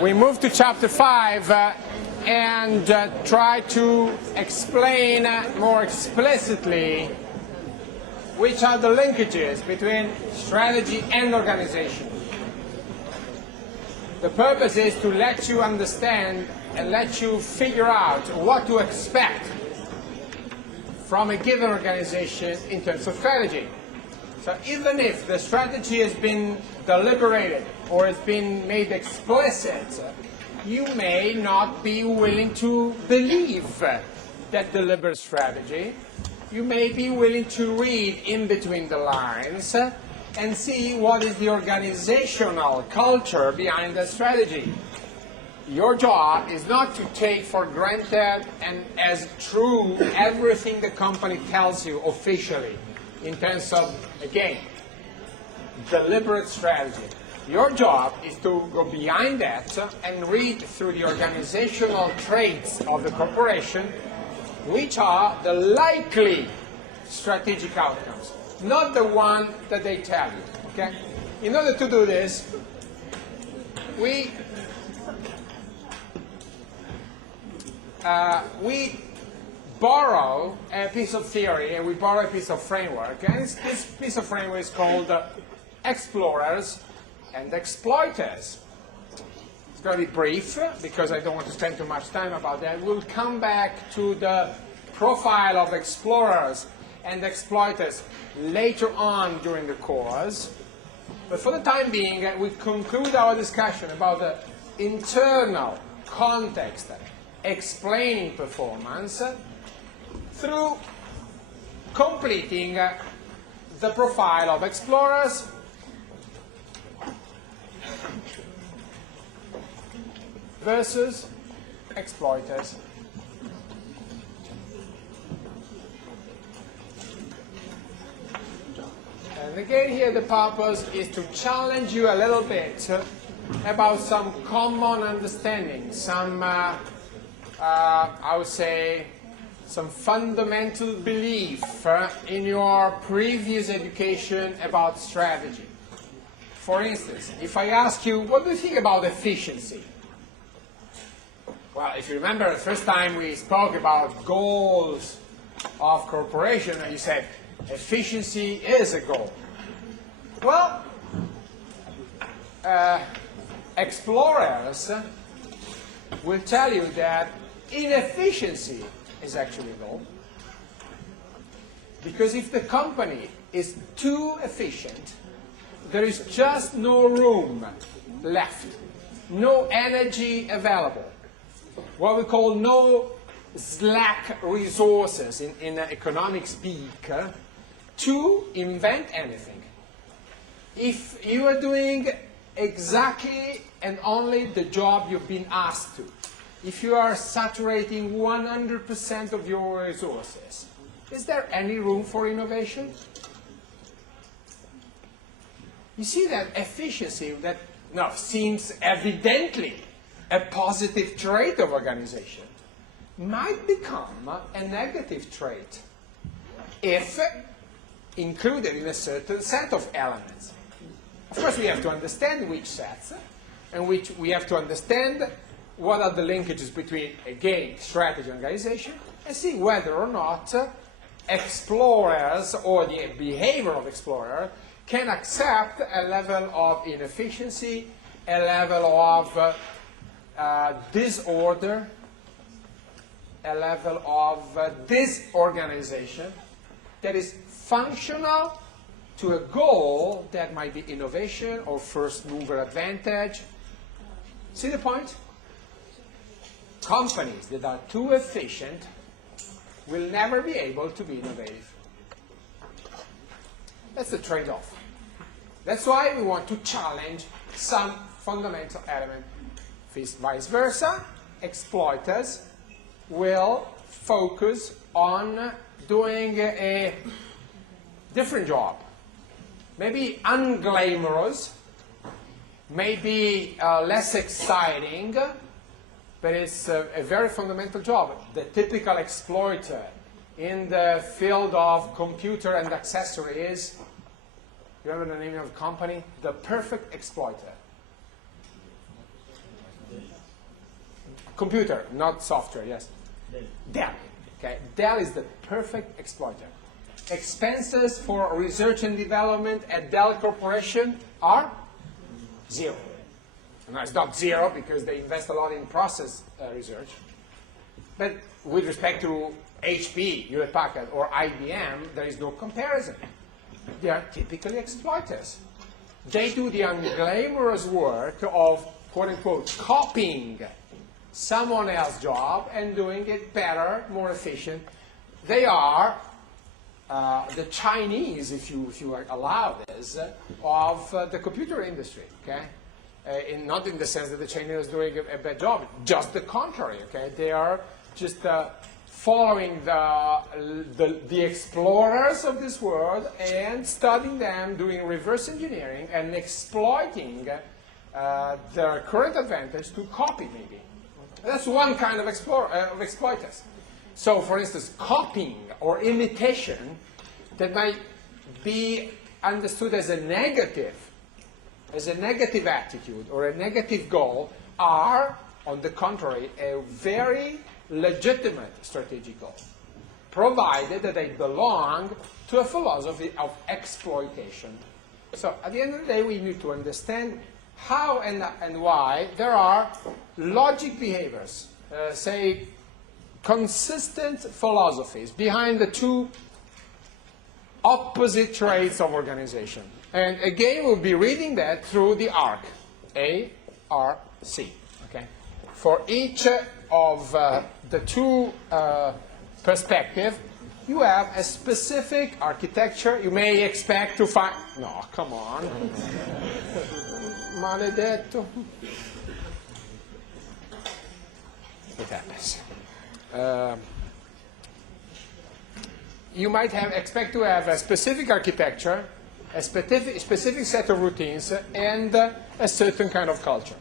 We move to chapter 5 and try to explain more explicitly which are the linkages between strategy and organization. The purpose is to let you understand and let you figure out what to expect from a given organization in terms of strategy. So even if the strategy has been deliberated or has been made explicit, you may not be willing to believe that deliberate strategy. You may be willing to read in between the lines and see what is the organizational culture behind the strategy. Your job is not to take for granted and as true everything the company tells you officially in terms of, again, deliberate strategy. Your job is to go behind that and read through the organizational traits of the corporation, which are the likely strategic outcomes, not the one that they tell you. Okay? In order to do this, we borrow a piece of theory and we borrow a piece of framework. And this piece of framework is called explorers and exploiters. It's going to be brief because I don't want to spend too much time about that. We'll come back to the profile of explorers and exploiters later on during the course. But for the time being, we conclude our discussion about the internal context explaining performance through completing the profile of explorers versus exploiters. And again here the purpose is to challenge you a little bit about some common understanding, some I would say some fundamental belief in your previous education about strategy. For instance, if I ask you, what do you think about efficiency? Well, if you remember the first time we spoke about goals of corporation, you said efficiency is a goal. Well, explorers will tell you that inefficiency is actually a goal. Because if the company is too efficient, there is just no room left, no energy available. What we call no slack resources in economic speak to invent anything. If you are doing exactly and only the job you've been asked to, if you are saturating 100% of your resources, is there any room for innovation? You see that efficiency that seems evidently a positive trait of organization might become a negative trait if included in a certain set of elements. Of course, we have to understand which sets, and which we have to understand what are the linkages between, again, strategy and organization, and see whether or not explorers or the behavior of explorers can accept a level of inefficiency, a level of disorder, a level of disorganization that is functional to a goal that might be innovation or first mover advantage. See the point? Companies that are too efficient will never be able to be innovative. That's the trade-off. That's why we want to challenge some fundamental element. Vice versa, exploiters will focus on doing a different job. Maybe unglamorous, maybe less exciting, but it's a very fundamental job. The typical exploiter in the field of computer and accessories, you remember the name of the company? The perfect exploiter. computer, not software, yes. Dell. Okay. Dell is the perfect exploiter. Expenses for research and development at Dell Corporation are 0. No, it's not 0 because they invest a lot in process research. But with respect to HP, Hewlett-Packard, or IBM, there is no comparison. They are typically exploiters. They do the unglamorous work of, quote-unquote, copying someone else's job and doing it better, more efficient. They are the Chinese, if you allow this, of the computer industry. Okay, not in the sense that the Chinese are doing a bad job, just the contrary. Okay, they are just following the explorers of this world and studying them, doing reverse engineering and exploiting their current advantage to copy, maybe. That's one kind of exploiters. So, for instance, copying or imitation that might be understood as a negative attitude or a negative goal are, on the contrary, a very legitimate strategic goal, provided that they belong to a philosophy of exploitation. So, at the end of the day, we need to understand how and why there are logic behaviors, say, consistent philosophies behind the two opposite traits of organization. And again, we'll be reading that through the ARC, A-R-C. Okay? For each of the two perspectives, you have a specific architecture. You may expect to find... No, come on. Maledetto. It happens. You might expect to have a specific architecture, a specific set of routines, and a certain kind of culture.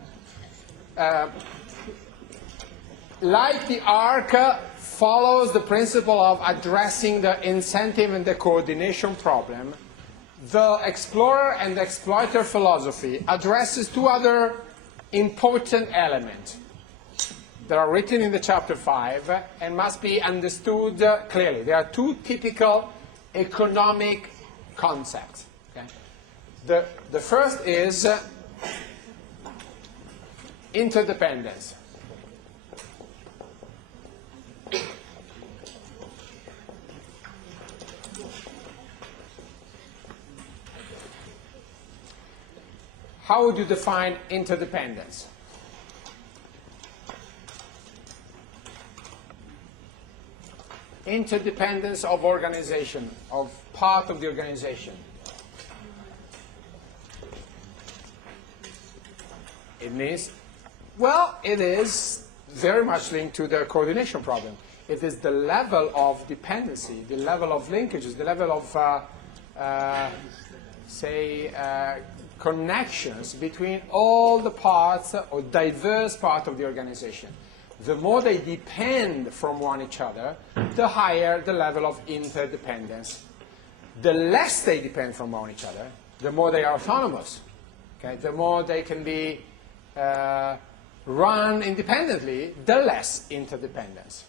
Like the ARC follows the principle of addressing the incentive and the coordination problem, the explorer and exploiter philosophy addresses two other important elements that are written in the chapter 5 and must be understood clearly. There are two typical economic concepts. Okay? The first is interdependence. How would you define interdependence? Interdependence of organization, of part of the organization. It means, well, it is very much linked to the coordination problem. It is the level of dependency, the level of linkages, the level of, connections between all the parts or diverse parts of the organization. The more they depend from each other, the higher the level of interdependence. The less they depend from each other, the more they are autonomous. Okay? The more they can be run independently, the less interdependence.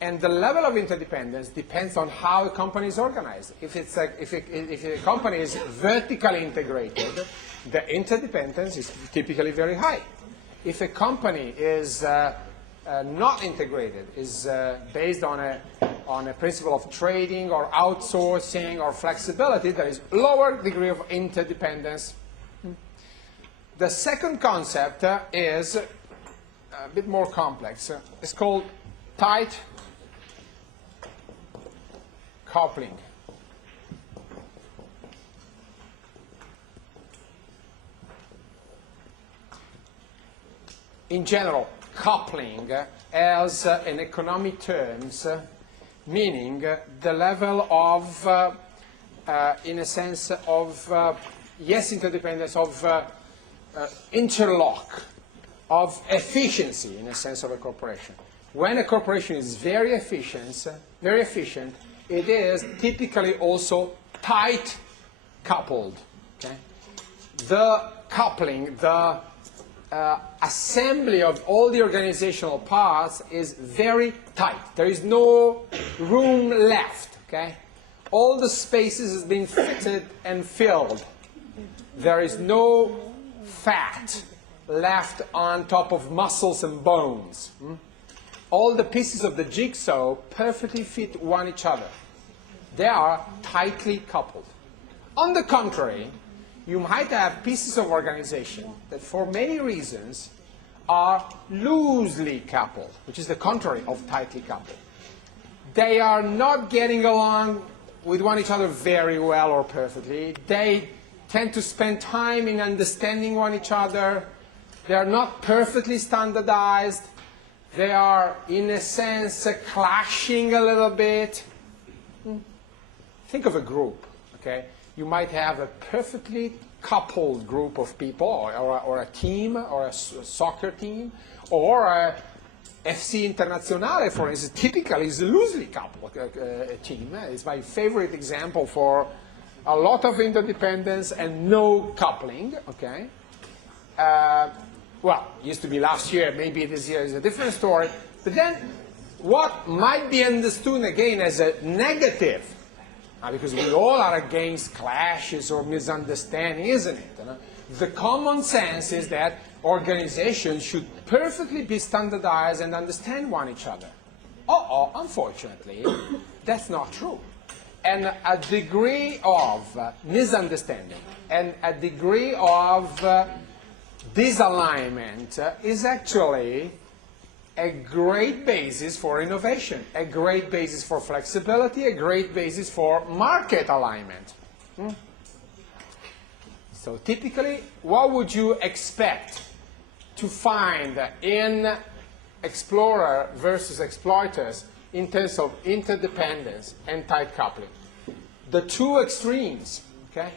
And the level of interdependence depends on how a company is organized. If a company is vertically integrated, the interdependence is typically very high. If a company is not integrated, is based on a principle of trading or outsourcing or flexibility, there is lower degree of interdependence. The second concept is a bit more complex. It's called tight coupling. In general, coupling as in economic terms, meaning the level of, in a sense of, yes, interdependence, of interlock, of efficiency, in a sense of a corporation. When a corporation is very efficient, it is typically also tight coupled. Okay? The coupling, the assembly of all the organizational parts is very tight. There is no room left, okay? All the spaces has been fitted and filled. There is no fat left on top of muscles and bones. All the pieces of the jigsaw perfectly fit one each other. They are tightly coupled. On the contrary, you might have pieces of organization that for many reasons are loosely coupled, which is the contrary of tightly coupled. They are not getting along with one each other very well or perfectly. They tend to spend time in understanding one each other. They are not perfectly standardized. They are, in a sense, clashing a little bit. Think of a group, okay? You might have a perfectly coupled group of people, or a team, or a soccer team, or a FC Internazionale, for instance, typically is a loosely coupled team. It's my favorite example for a lot of interdependence and no coupling, okay? Well, it used to be last year, maybe this year is a different story. But then what might be understood again as a negative, because we all are against clashes or misunderstanding, isn't it? The common sense is that organizations should perfectly be standardized and understand one each other. Unfortunately, that's not true. And a degree of misunderstanding and a degree of disalignment is actually a great basis for innovation, a great basis for flexibility, a great basis for market alignment. So typically, what would you expect to find in explorer versus exploiters in terms of interdependence and tight coupling? The two extremes, okay?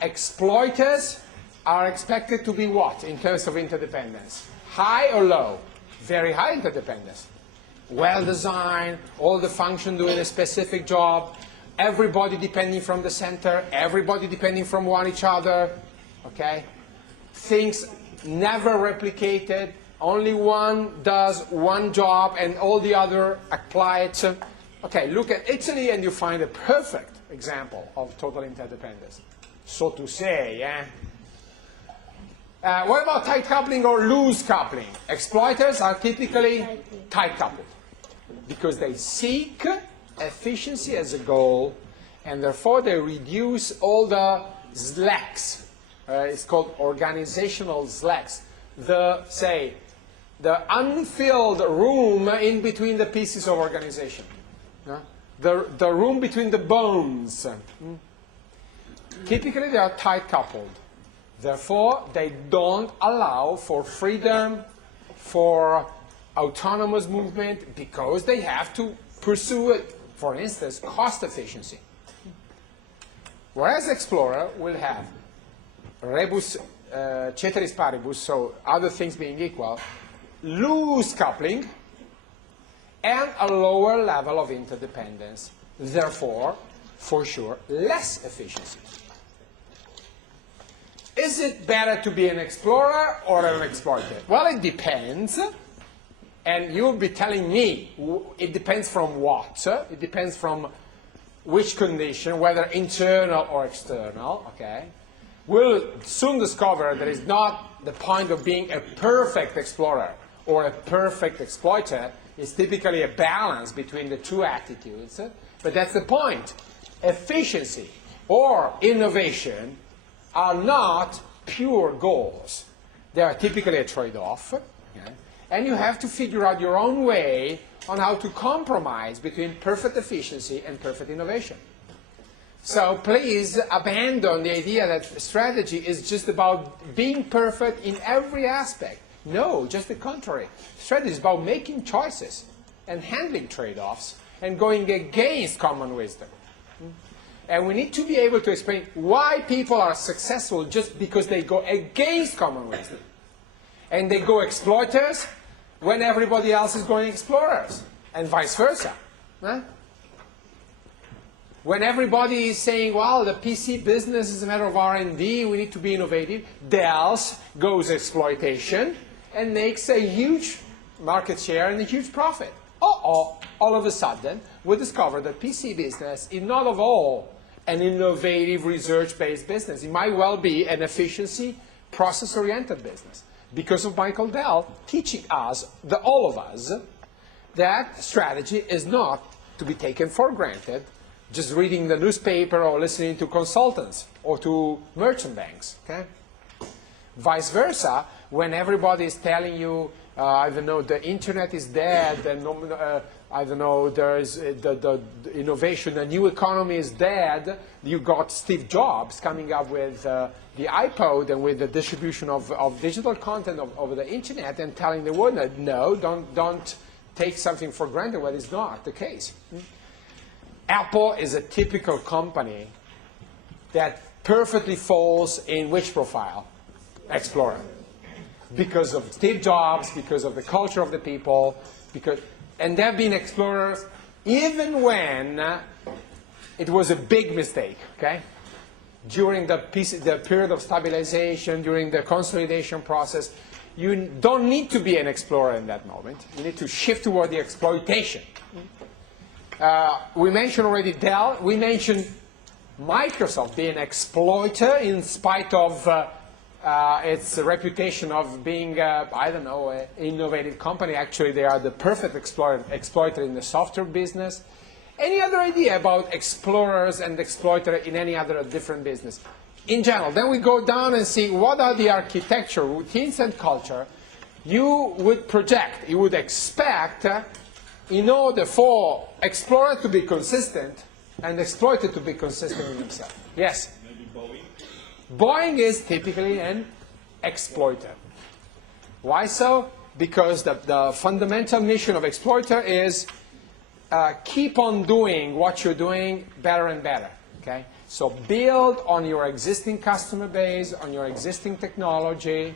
Exploiters are expected to be what in terms of interdependence? High or low? Very high interdependence. Well-designed, all the functions doing a specific job, everybody depending from the center, everybody depending from one each other, okay? Things never replicated, only one does one job and all the other apply it. Okay, look at Italy and you find a perfect example of total interdependence. So to say, yeah? What about tight coupling or loose coupling? Exploiters are typically tight coupled because they seek efficiency as a goal and therefore they reduce all the slacks. It's called organizational slacks. The unfilled room in between the pieces of organization. The room between the bones. Typically they are tight coupled. Therefore, they don't allow for freedom, for autonomous movement, because they have to pursue, for instance, cost efficiency. Whereas Explorer will have rebus ceteris paribus, so other things being equal, loose coupling and a lower level of interdependence. Therefore, for sure, less efficiency. Is it better to be an explorer or an exploiter? Well, it depends. And you'll be telling me, it depends from what? It depends from which condition, whether internal or external, okay? We'll soon discover that it's not the point of being a perfect explorer or a perfect exploiter. It's typically a balance between the two attitudes. But that's the point. Efficiency or innovation are not pure goals. They are typically a trade-off. Okay? And you have to figure out your own way on how to compromise between perfect efficiency and perfect innovation. So please abandon the idea that strategy is just about being perfect in every aspect. No, just the contrary. Strategy is about making choices and handling trade-offs and going against common wisdom. And we need to be able to explain why people are successful just because they go against common wisdom. And they go exploiters when everybody else is going explorers, and vice versa. Huh? When everybody is saying, well, the PC business is a matter of R&D, we need to be innovative, Dell goes exploitation and makes a huge market share and a huge profit. All of a sudden, we discover that PC business is not at all an innovative, research-based business. It might well be an efficiency, process-oriented business because of Michael Dell teaching us, all of us, that strategy is not to be taken for granted, just reading the newspaper or listening to consultants or to merchant banks. Okay? Vice versa, when everybody is telling you, I don't know, the internet is dead, and I don't know, there is the innovation, the new economy is dead. You got Steve Jobs coming up with the iPod and with the distribution of digital content over the internet and telling the world, no, don't take something for granted when it's not the case. Apple is a typical company that perfectly falls in which profile? Explorer. Because of Steve Jobs, because of the culture of the people, and they've been explorers even when it was a big mistake, okay? During the period of stabilization, during the consolidation process, you don't need to be an explorer in that moment. You need to shift toward the exploitation. We mentioned already Dell. We mentioned Microsoft being an exploiter in spite of its reputation of being, I don't know, an innovative company. Actually, they are the perfect exploiter in the software business. Any other idea about explorers and exploiter in any other different business? In general, then we go down and see what are the architecture, routines, and culture you would project, you would expect in order for explorer to be consistent and exploiter to be consistent in themselves. Yes? Maybe Boeing? Boeing is typically an exploiter. Why so? Because the fundamental mission of exploiter is keep on doing what you're doing better and better. Okay? So build on your existing customer base, on your existing technology,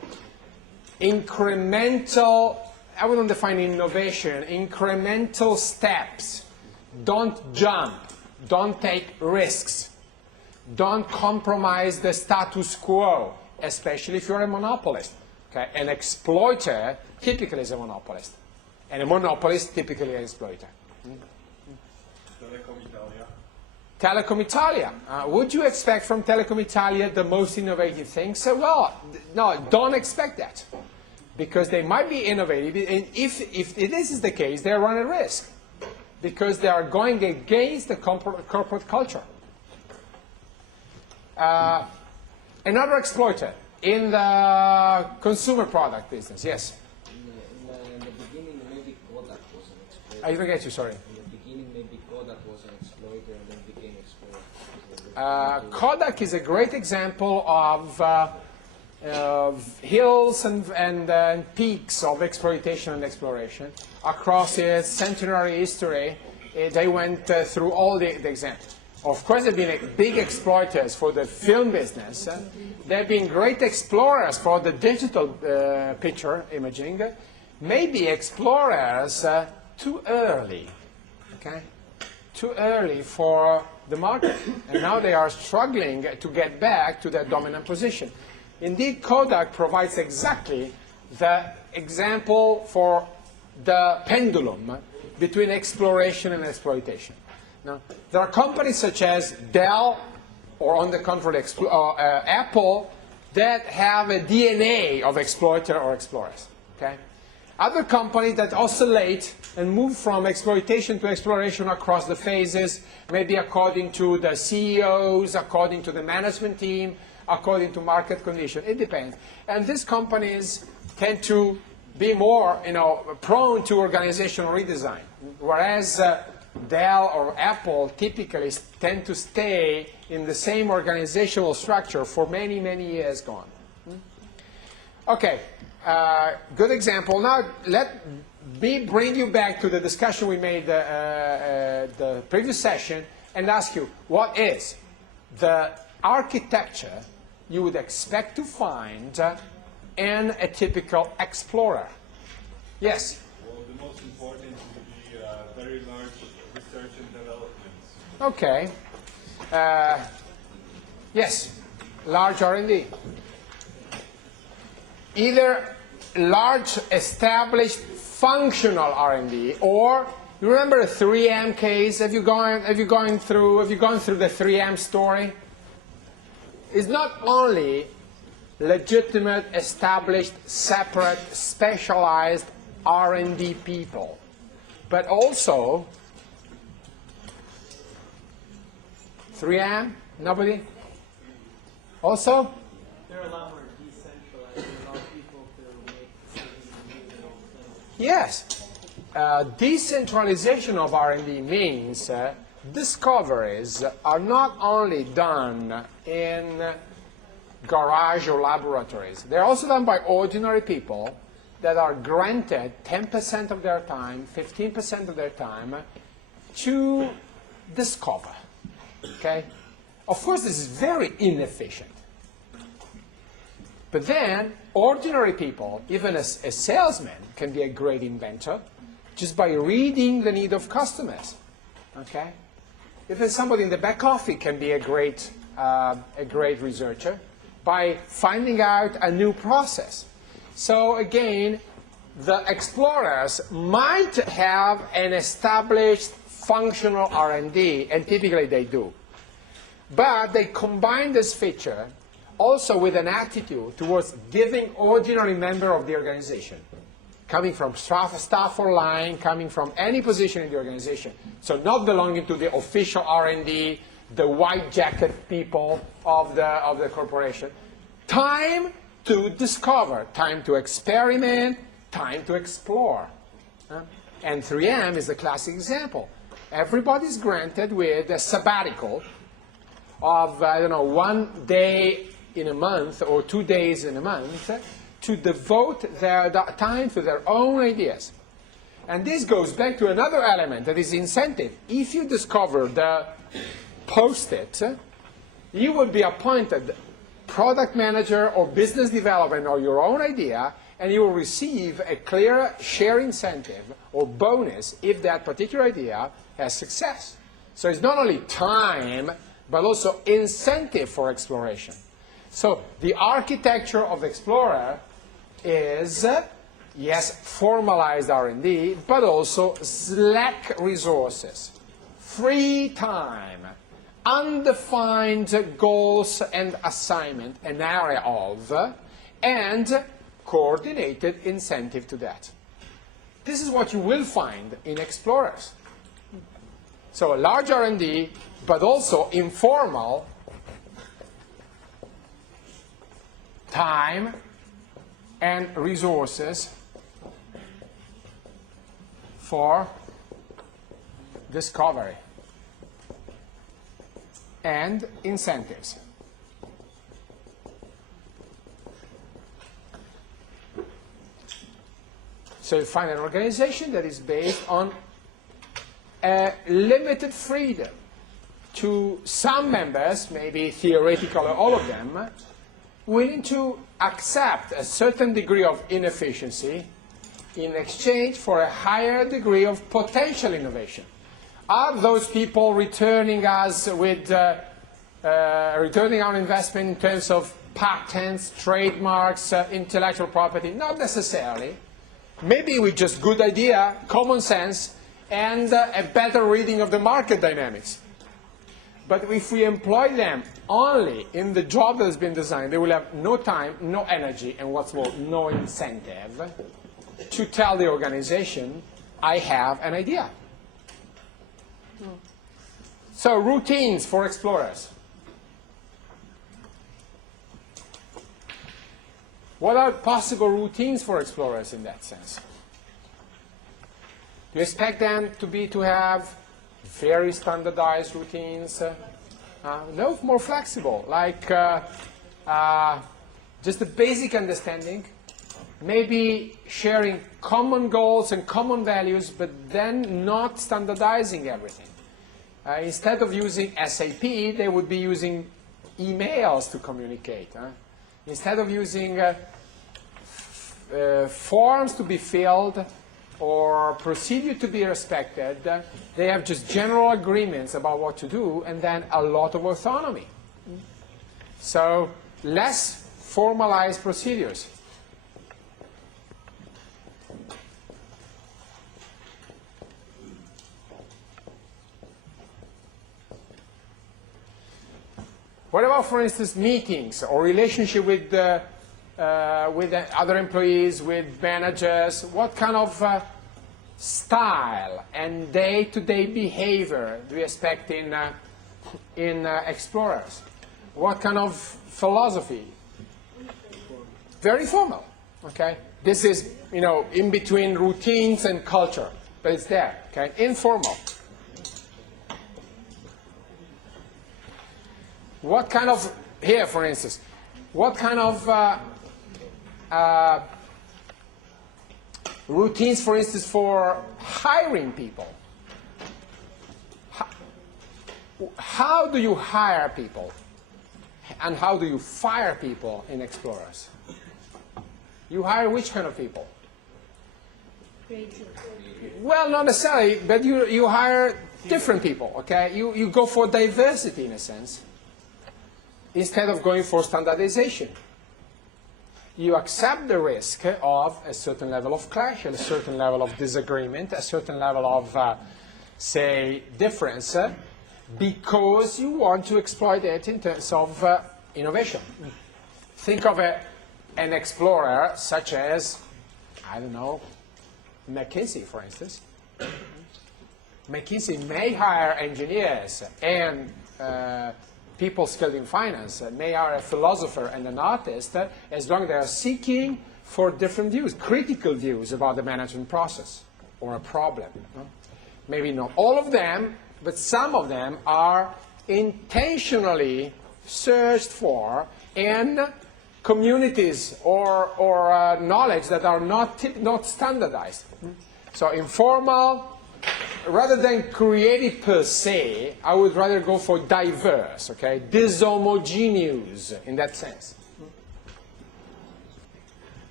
incremental, I wouldn't define innovation, incremental steps. Don't jump. Don't take risks. Don't compromise the status quo, especially if you're a monopolist. Okay? An exploiter typically is a monopolist. And a monopolist typically an exploiter. Telecom Italia? Telecom Italia. Would you expect from Telecom Italia the most innovative things? Well, no, don't expect that. Because they might be innovative, and if this is the case, they run a risk. Because they are going against the corporate culture. Another exploiter in the consumer product business, yes? In the beginning, maybe Kodak was an exploiter. I didn't get you, sorry. In the beginning, maybe Kodak was an exploiter and then became explorer. Kodak is a great example of hills and peaks of exploitation and exploration. Across its centenary history, they went through all the examples. Of course, they've been big exploiters for the film business. They've been great explorers for the digital picture imaging. Maybe explorers too early, okay? Too early for the market. And now they are struggling to get back to their dominant position. Indeed, Kodak provides exactly the example for the pendulum between exploration and exploitation. Now, there are companies such as Dell, or on the contrary, Apple, that have a DNA of exploiter or explorers. Okay? Other companies that oscillate and move from exploitation to exploration across the phases, maybe according to the CEOs, according to the management team, according to market conditions. It depends. And these companies tend to be more, prone to organizational redesign, whereas Dell or Apple typically tend to stay in the same organizational structure for many, many years gone. Okay, good example. Now, let me bring you back to the discussion we made the previous session and ask you, what is the architecture you would expect to find in a typical explorer? Yes? Well, the most important would be very large research and development. Okay. Yes, large R&D. Either large established functional R&D, or you remember the 3M case? Have you gone through the 3M story? It's not only legitimate, established, separate, specialized R&D people, but also 3M. Nobody? Also? There are a lot more decentralized. There are a lot of people to make decisions and do their own thing. Yes. Decentralization of R&D means discoveries are not only done in garage or laboratories. They're also done by ordinary people that are granted 10% of their time, 15% of their time to discover. Okay? Of course, this is very inefficient. But then, ordinary people, even a salesman, can be a great inventor just by reading the need of customers. Okay? Even somebody in the back office can be a great researcher by finding out a new process. So again, the explorers might have an established functional R&D, and typically they do. But they combine this feature also with an attitude towards giving ordinary member of the organization, coming from staff or line, coming from any position in the organization, so not belonging to the official R&D, the white jacket people of the corporation. Time to discover, time to experiment, time to explore. And 3M is the classic example. Everybody's granted with a sabbatical of, I don't know, 1 day in a month or 2 days in a month to devote their time to their own ideas. And this goes back to another element, that is incentive. If you discover the Post-it, you will be appointed product manager or business development or your own idea, and you will receive a clear share incentive or bonus if that particular idea has success. So it's not only time, but also incentive for exploration. So the architecture of Explorer is, yes, formalized R&D, but also slack resources, free time, undefined goals and assignment, an area of, and coordinated incentive to that. This is what you will find in Explorers. So a large R&D, but also informal time and resources for discovery and incentives. So you find an organization that is based on a limited freedom to some members, maybe theoretically all of them, willing to accept a certain degree of inefficiency in exchange for a higher degree of potential innovation. Are those people returning us with returning our investment in terms of patents, trademarks, intellectual property? Not necessarily. Maybe with just good idea, common sense, and a better reading of the market dynamics. But if we employ them only in the job that has been designed, they will have no time, no energy, and what's more, no incentive to tell the organization, I have an idea. So routines for explorers. What are possible routines for explorers in that sense? Do you expect them to have very standardized routines? No, more flexible, like just a basic understanding, maybe sharing common goals and common values, but then not standardizing everything. Instead of using SAP, they would be using emails to communicate. Instead of using forms to be filled, or procedure to be respected. They have just general agreements about what to do, and then a lot of autonomy. So less formalized procedures. What about, for instance, meetings or relationship with other employees, with managers? What kind of style and day-to-day behavior do you expect in explorers? What kind of philosophy? Very formal. Okay, this is in between routines and culture, but it's there. Okay, informal. What kind of, here for instance, what kind of routines, for instance, for hiring people? How do you hire people? And how do you fire people in Explorers? You hire which kind of people? Creative. Well, not necessarily, but you hire different people, okay? You go for diversity in a sense, instead of going for standardization. You accept the risk of a certain level of clash, a certain level of disagreement, a certain level of, say, difference, because you want to exploit it in terms of innovation. Think of an explorer such as, I don't know, McKinsey, for instance. McKinsey may hire engineers and people skilled in finance, may hire a philosopher and an artist, as long as they are seeking for different views, critical views about the management process or a problem. Maybe not all of them, but some of them are intentionally searched for in communities or knowledge that are not standardized. So informal, rather than creative per se, I would rather go for diverse, okay? Dishomogeneous in that sense.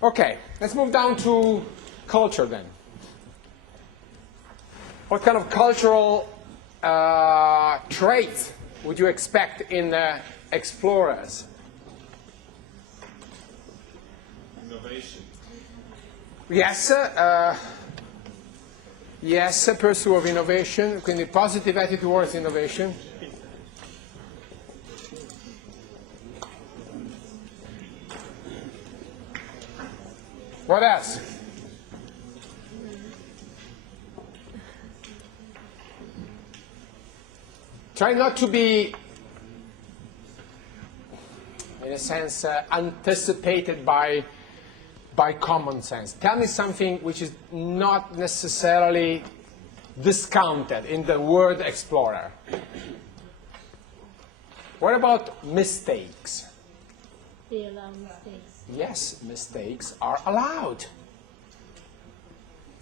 Okay, let's move down to culture then. What kind of cultural traits would you expect in explorers? Innovation. Yes, yes, pursuit of innovation, quindi positive attitude towards innovation. What else? Try not to be, in a sense, anticipated by common sense. Tell me something which is not necessarily discounted in the word explorer. What about mistakes? They allow mistakes. Yes, mistakes are allowed.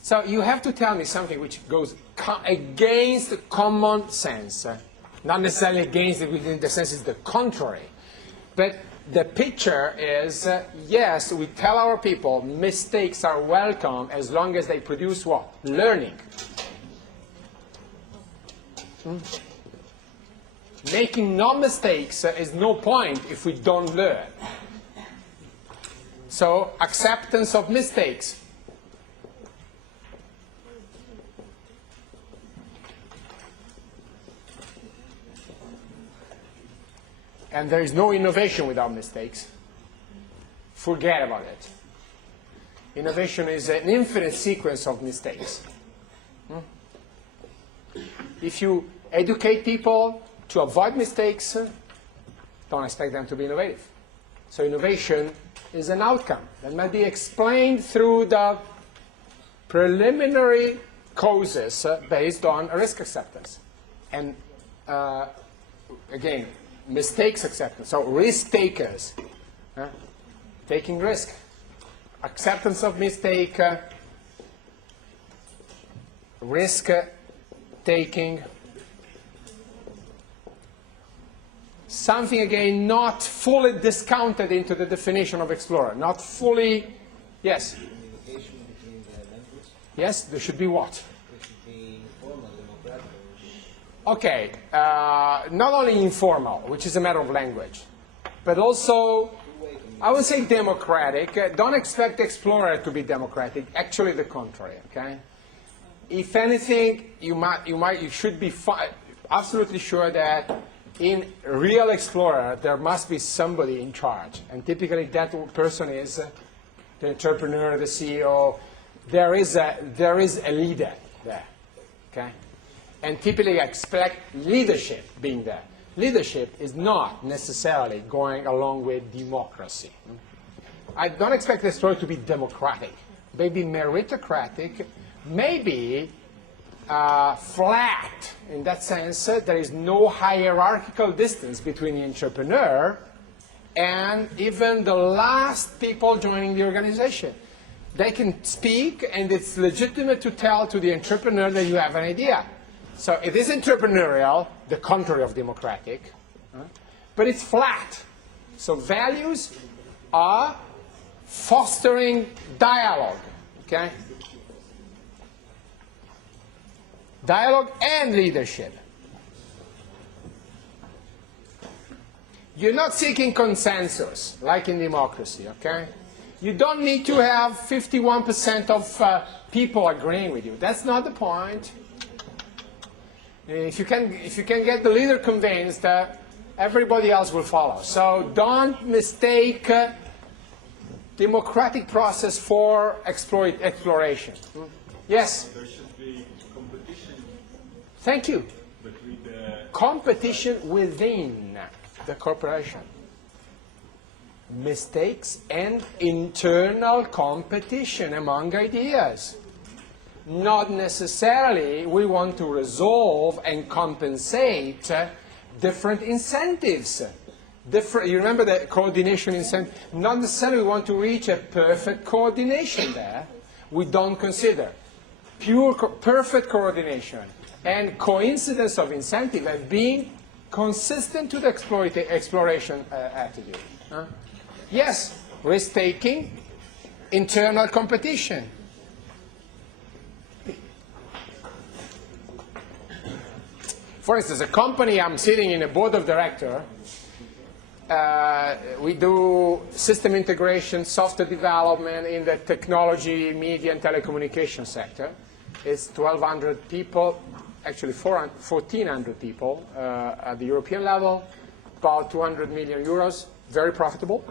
So you have to tell me something which goes against common sense. Not necessarily against it, within the sense it's the contrary. But the picture is, yes, we tell our people mistakes are welcome as long as they produce what? Learning. Making no mistakes is no point if we don't learn. So, acceptance of mistakes. And there is no innovation without mistakes. Forget about it. Innovation is an infinite sequence of mistakes. If you educate people to avoid mistakes, don't expect them to be innovative. So innovation is an outcome that might be explained through the preliminary causes based on risk acceptance. And again, mistakes acceptance. So risk takers, taking risk, acceptance of mistake, risk-taking, something again not fully discounted into the definition of explorer, not fully, yes? Communication between the members. Yes, there should be what? It should be informal, democratic. Okay, not only informal, which is a matter of language, but also, I would say democratic. Don't expect Explorer to be democratic. Actually, the contrary. Okay. If anything, you should be absolutely sure that in real Explorer there must be somebody in charge, and typically that person is the entrepreneur, the CEO. There is a leader there. Okay. And typically expect leadership being there. Leadership is not necessarily going along with democracy. I don't expect the story to be democratic. Maybe meritocratic, maybe flat. In that sense, there is no hierarchical distance between the entrepreneur and even the last people joining the organization. They can speak, and it's legitimate to tell to the entrepreneur that you have an idea. So it is entrepreneurial, the contrary of democratic, but it's flat. So values are fostering dialogue, okay? Dialogue and leadership. You're not seeking consensus, like in democracy, okay? You don't need to have 51% of people agreeing with you. That's not the point. If you can get the leader convinced, everybody else will follow. So don't mistake democratic process for exploration. Yes? There should be competition. Thank you. Between the Competition within the corporation. Mistakes and internal competition among ideas. Not necessarily we want to resolve and compensate different incentives. You remember the coordination incentive? Not necessarily we want to reach a perfect coordination there. We don't consider perfect coordination and coincidence of incentive as being consistent to the exploration attitude. Yes, risk-taking, internal competition. For instance, a company I'm sitting in a board of director, we do system integration, software development in the technology, media, and telecommunication sector. It's 1,200 people, actually 1,400 people at the European level, about 200 million euros, very profitable.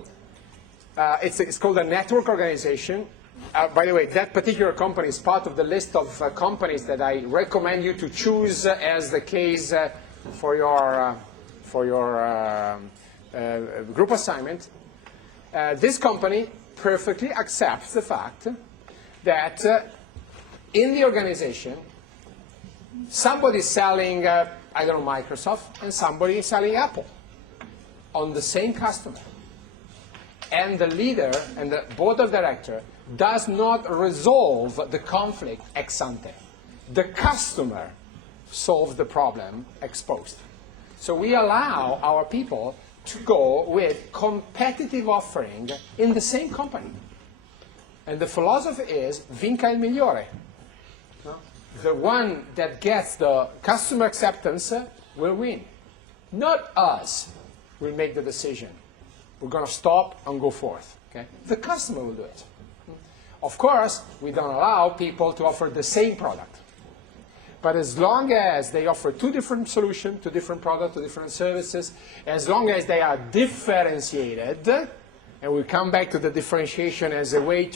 It's called a network organization. By the way, that particular company is part of the list of companies that I recommend you to choose as the case for your group assignment. This company perfectly accepts the fact that in the organization, somebody is selling, I don't know, Microsoft, and somebody is selling Apple on the same customer. And the leader and the board of directors does not resolve the conflict ex ante. The customer solves the problem ex post. So we allow our people to go with competitive offering in the same company. And the philosophy is vinca il migliore. The one that gets the customer acceptance will win. Not us will make the decision. We're going to stop and go forth. Okay? The customer will do it. Of course, we don't allow people to offer the same product. But as long as they offer two different solutions, two different products, two different services, as long as they are differentiated, and we come back to the differentiation as a way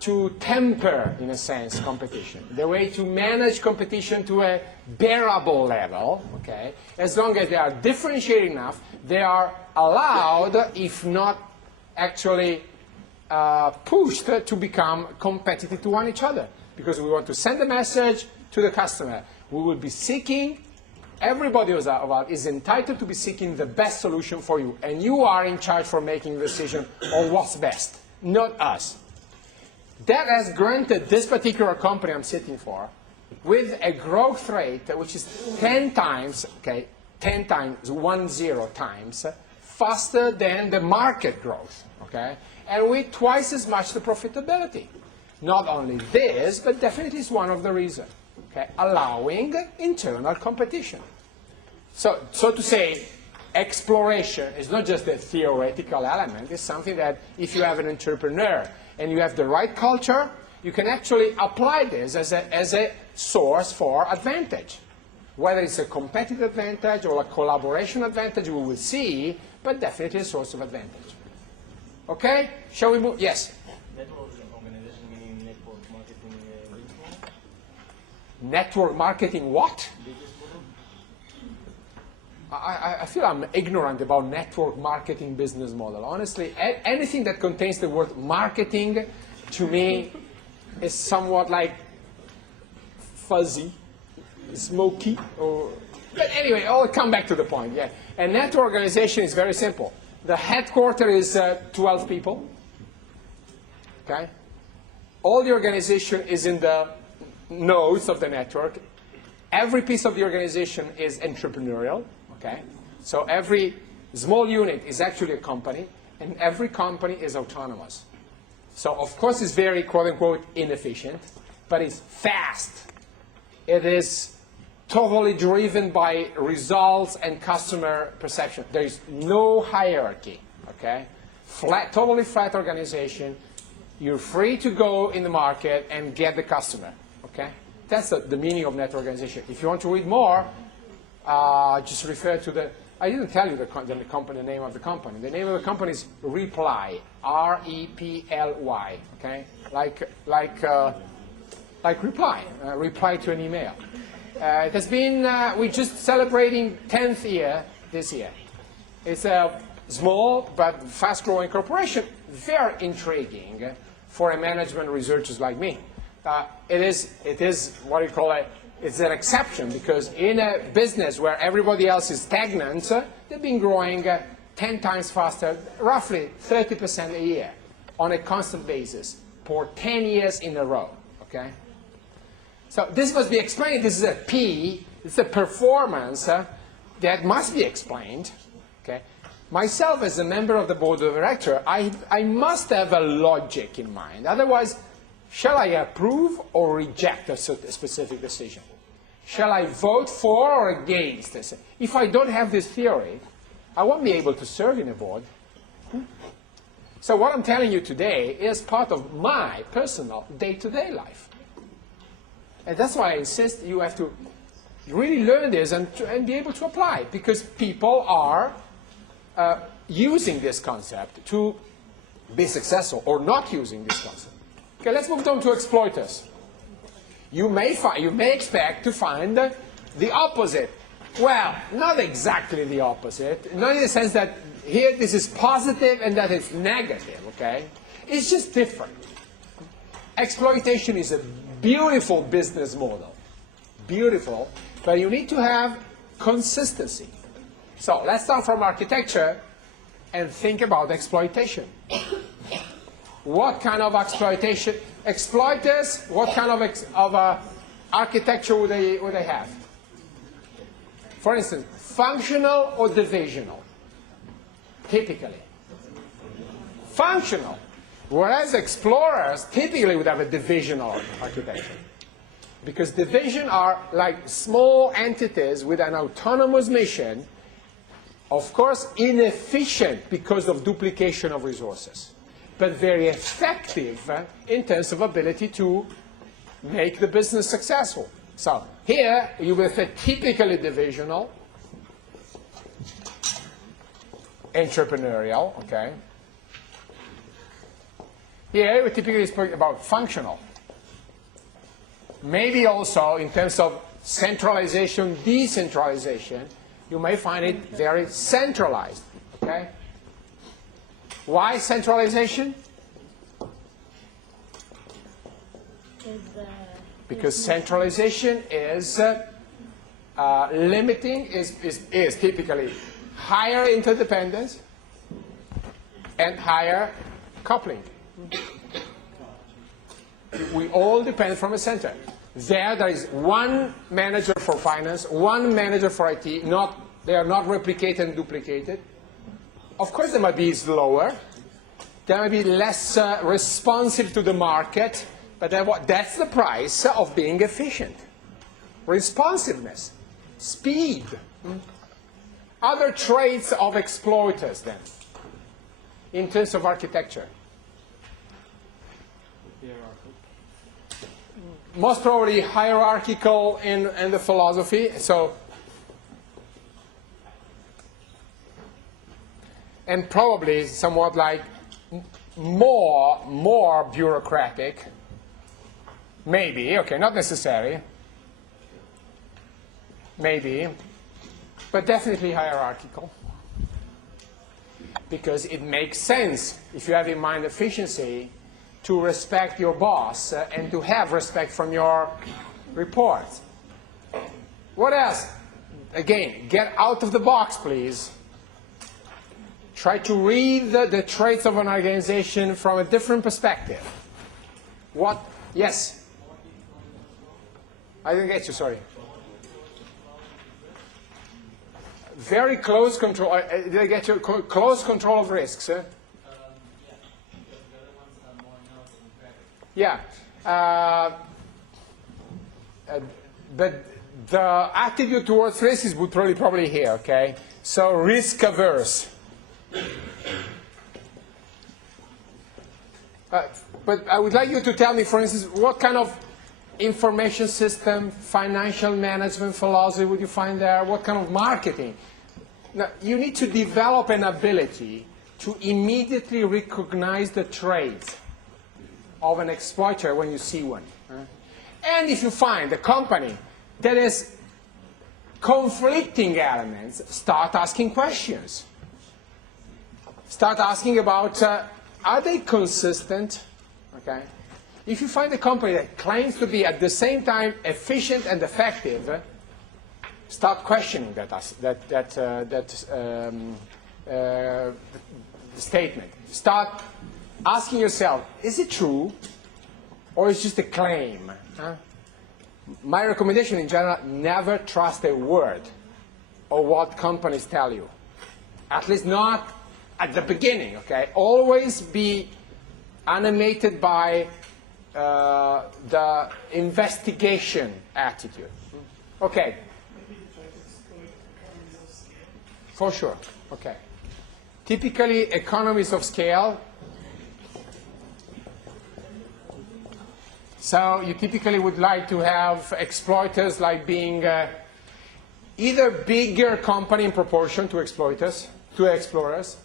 to temper, in a sense, competition, the way to manage competition to a bearable level, okay? As long as they are differentiated enough, they are allowed, if not actually pushed, to become competitive to one each other. Because we want to send a message to the customer. We will be seeking, everybody of us is entitled to be seeking the best solution for you. And you are in charge for making the decision on what's best, not us. That has granted this particular company I'm sitting for with a growth rate which is 10 times, okay, 10 times, 10 times faster than the market growth, okay, and with twice as much the profitability. Not only this, but definitely is one of the reasons, okay, allowing internal competition. So to say, exploration is not just a theoretical element, it's something that if you have an entrepreneur and you have the right culture, you can actually apply this as a source for advantage. Whether it's a competitive advantage or a collaboration advantage, we will see, but definitely a source of advantage. Okay? Shall we move? Yes? Network organization meaning network marketing business model? Network marketing what? Business model? I feel I'm ignorant about network marketing business model. Honestly, anything that contains the word marketing, to me, is somewhat like fuzzy, smoky, or... But anyway, I'll come back to the point, yeah. A network organization is very simple. The headquarters is 12 people, okay? All the organization is in the nodes of the network. Every piece of the organization is entrepreneurial, okay? So every small unit is actually a company, and every company is autonomous. So of course it's very, quote-unquote, inefficient, but it's fast. It is totally driven by results and customer perception. There is no hierarchy, okay? Totally flat organization. You're free to go in the market and get the customer, okay? That's the meaning of network organization. If you want to read more, just refer to the, I didn't tell you the name of the company. The name of the company is Reply, R-E-P-L-Y, okay? Like reply, reply to an email. It has been, we're just celebrating 10th year this year. It's a small but fast-growing corporation, very intriguing for a management researchers like me. It is what you call it's an exception, because in a business where everybody else is stagnant, they've been growing 10 times faster, roughly 30% a year on a constant basis for 10 years in a row, okay? So this must be explained. This is a P. It's a performance that must be explained. Okay. Myself, as a member of the board of directors, I must have a logic in mind. Otherwise, shall I approve or reject a specific decision? Shall I vote for or against this? If I don't have this theory, I won't be able to serve in a board. So what I'm telling you today is part of my personal day-to-day life. And that's why I insist you have to really learn this and be able to apply, because people are using this concept to be successful or not using this concept. Okay, let's move on to exploiters. You may expect to find the opposite. Well, not exactly the opposite, not in the sense that here this is positive and that it's negative, okay? It's just different. Exploitation is a beautiful business model, beautiful, but you need to have consistency. So let's start from architecture and think about exploitation. What kind of exploitation? Exploiters, what kind of architecture would they have? For instance, functional or divisional? Typically. Functional. Whereas explorers typically would have a divisional architecture. Because division are like small entities with an autonomous mission, of course inefficient because of duplication of resources, but very effective in terms of ability to make the business successful. So here you will say typically divisional, entrepreneurial, okay? Here we typically speak about functional. Maybe also in terms of centralization, decentralization, you may find it very centralized, okay? Why centralization? Because centralization is limiting, is typically higher interdependence and higher coupling. We all depend from a center. There is one manager for finance, one manager for IT. They are not replicated and duplicated. Of course, they might be slower. They might be less responsive to the market. But that's the price of being efficient. Responsiveness, speed. Other traits of exploiters, then, in terms of architecture. Most probably hierarchical in the philosophy. So, and probably somewhat like more bureaucratic. Maybe, okay, not necessary. Maybe, but definitely hierarchical. Because it makes sense, if you have in mind efficiency, to respect your boss and to have respect from your reports. What else? Again, get out of the box, please. Try to read the traits of an organization from a different perspective. What? Yes? I didn't get you, sorry. Very close control. Did I get you? Close control of risks. Yeah. But the attitude towards risk is probably here, okay? So risk averse. But I would like you to tell me, for instance, what kind of information system, financial management philosophy would you find there? What kind of marketing? Now, you need to develop an ability to immediately recognize the traits of an exploiter when you see one. And if you find a company that has conflicting elements, start asking questions. Start asking about, are they consistent? Okay. If you find a company that claims to be at the same time efficient and effective, start questioning that statement. Start asking yourself, is it true or is it just a claim? My recommendation in general, never trust a word of what companies tell you. At least not at the beginning, okay? Always be animated by the investigation attitude. Okay. For sure. Okay. Typically, economies of scale. So you typically would like to have exploiters like being either bigger company in proportion to explorers,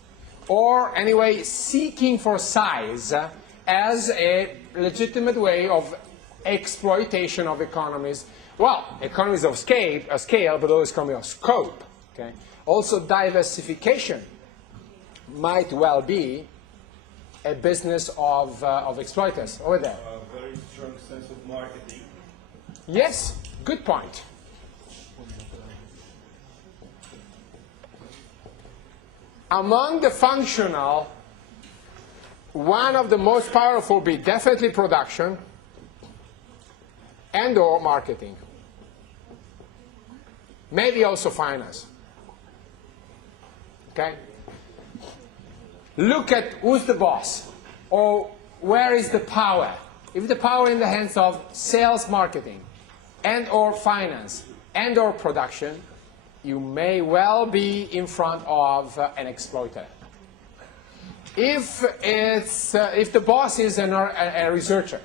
or anyway seeking for size as a legitimate way of exploitation of economies. Well, economies of scale, but also economies of scope. Okay. Also, diversification might well be a business of exploiters. Over there. A very strong sense of marketing. Yes, good point. Among the functional, one of the most powerful would be definitely production and or marketing. Maybe also finance. Okay? Look at who's the boss, or where is the power. If the power in the hands of sales, marketing, and or finance, and or production, you may well be in front of an exploiter. If the boss is a researcher,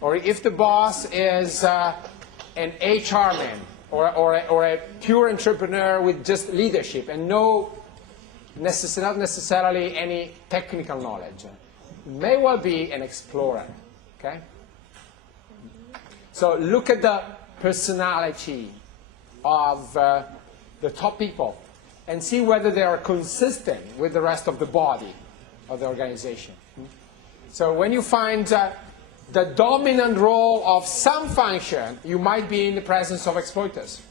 or if the boss is an HR man, or a pure entrepreneur with just leadership and not necessarily any technical knowledge, may well be an explorer. Okay? So look at the personality of the top people and see whether they are consistent with the rest of the body of the organization. So when you find the dominant role of some function, you might be in the presence of exploiters.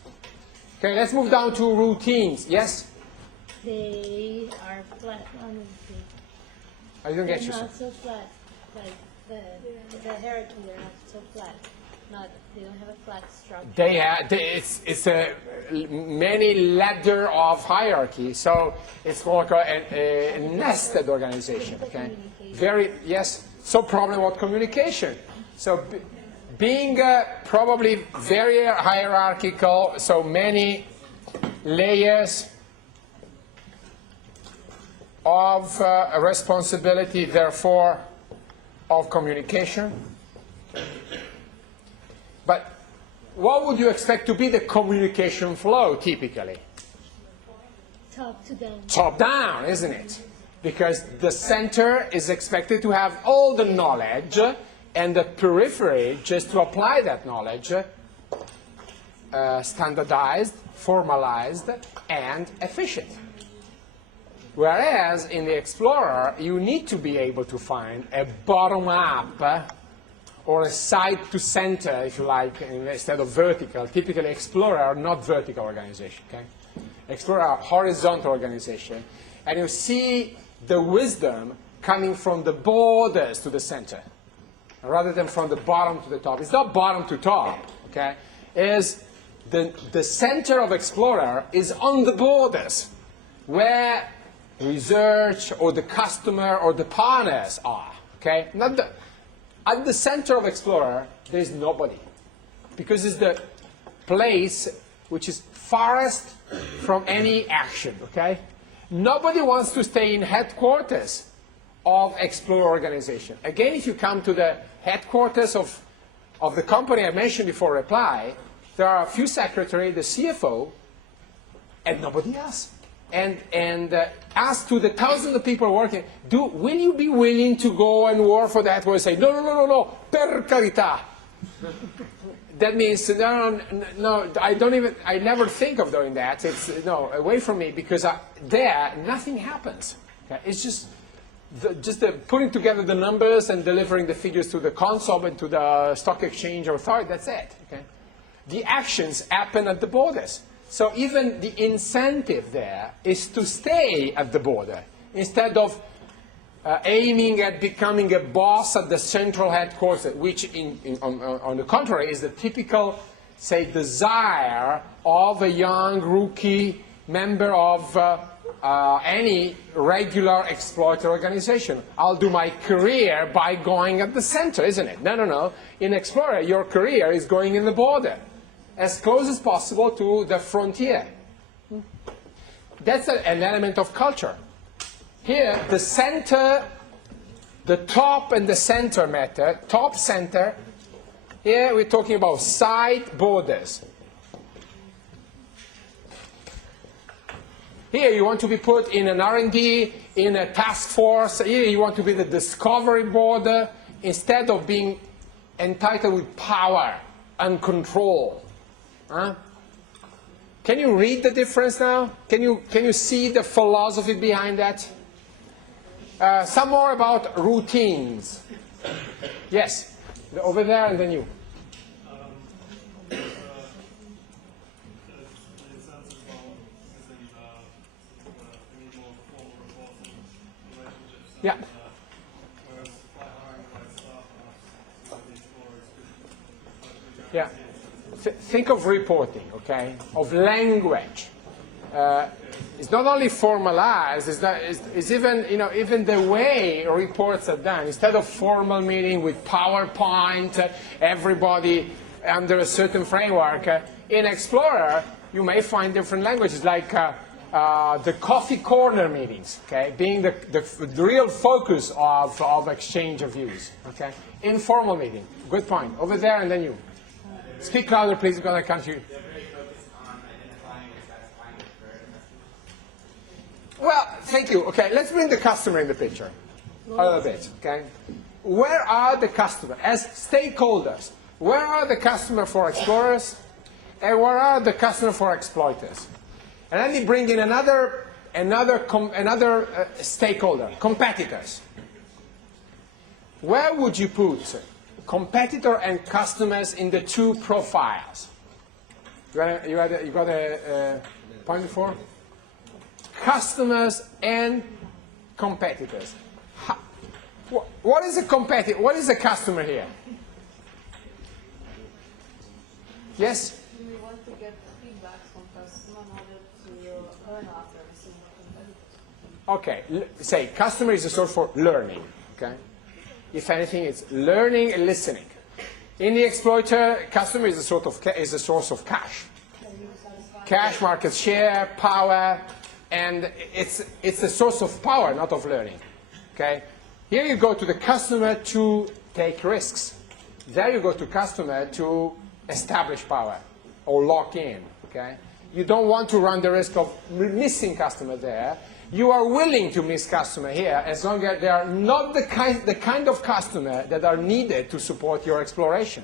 Okay, let's move down to routines. Yes? They are flat on the feet. I didn't get you. They're not so flat. Like the hierarchy, they're not so flat. They don't have a flat structure. It's a many ladder of hierarchy, so it's more like a nested organization. Okay, So problem about communication. So being probably very hierarchical, so many layers of responsibility, therefore, of communication. But what would you expect to be the communication flow, typically? Top to down. Top down, isn't it? Because the center is expected to have all the knowledge, and the periphery just to apply that knowledge, standardized, formalized, and efficient. Whereas in the Explorer, you need to be able to find a bottom-up or a side-to-center, if you like, instead of vertical. Typically, Explorer are not vertical organization. Okay? Explorer are horizontal organization. And you see the wisdom coming from the borders to the center, rather than from the bottom to the top. It's not bottom to top. Okay? Is the center of Explorer is on the borders, where research or the customer or the partners are. Okay? At the center of Explorer, there is nobody, because it's the place which is farthest from any action. Okay? Nobody wants to stay in headquarters of Explorer organization. Again, if you come to the headquarters of the company I mentioned before, Reply, there are a few secretaries, the CFO, and nobody else. And ask to the thousands of people working, will you be willing to go and work for that? Where you say, no, per carità. That means, no, I never think of doing that. It's, no, away from me, because there, nothing happens. Okay? It's just the putting together the numbers and delivering the figures to the consul and to the stock exchange authority, that's it. Okay? The actions happen at the borders. So even the incentive there is to stay at the border, instead of aiming at becoming a boss at the central headquarters, which on the contrary is the typical, say, desire of a young rookie member of any regular exploiter organization. I'll do my career by going at the center, isn't it? No. In Explorer, your career is going in the border, as close as possible to the frontier. That's an element of culture. Here, the center, the top and the center matter. Top, center. Here we're talking about side borders. Here you want to be put in an R&D, in a task force. Here you want to be the discovery border, instead of being entitled with power and control. Huh? Can you read the difference now? Can you see the philosophy behind that? Some more about routines. Yes, over there and then you. Yeah. Yeah. Think of reporting, okay? Of language. It's not only formalized. It's even, even the way reports are done. Instead of formal meeting with PowerPoint, everybody under a certain framework, in Explorer you may find different languages, like the coffee corner meetings, okay, being the real focus of exchange of views, okay? Informal meeting. Good point. Over there and then you. Speak louder, please, because I can't hear you. Well, thank you. Okay, let's bring the customer in the picture a little bit, okay? Where are the customers? As stakeholders, where are the customers for explorers, and where are the customers for exploiters? And let me bring in another stakeholder, competitors. Where would you put competitor and customers in the two profiles? You got a point before? Customers and competitors. What is a competitor? What is a customer here? Yes? We want to get feedback from customer in order to learn after and competitors. Okay, say customer is a source for learning, okay? If anything, it's learning and listening. In the exploiter, customer is a source of cash. Cash, market share, power, and it's a source of power, not of learning, okay? Here you go to the customer to take risks. There you go to customer to establish power or lock in, okay? You don't want to run the risk of missing customer there. You are willing to miss customer here as long as they are not the kind of customer that are needed to support your exploration.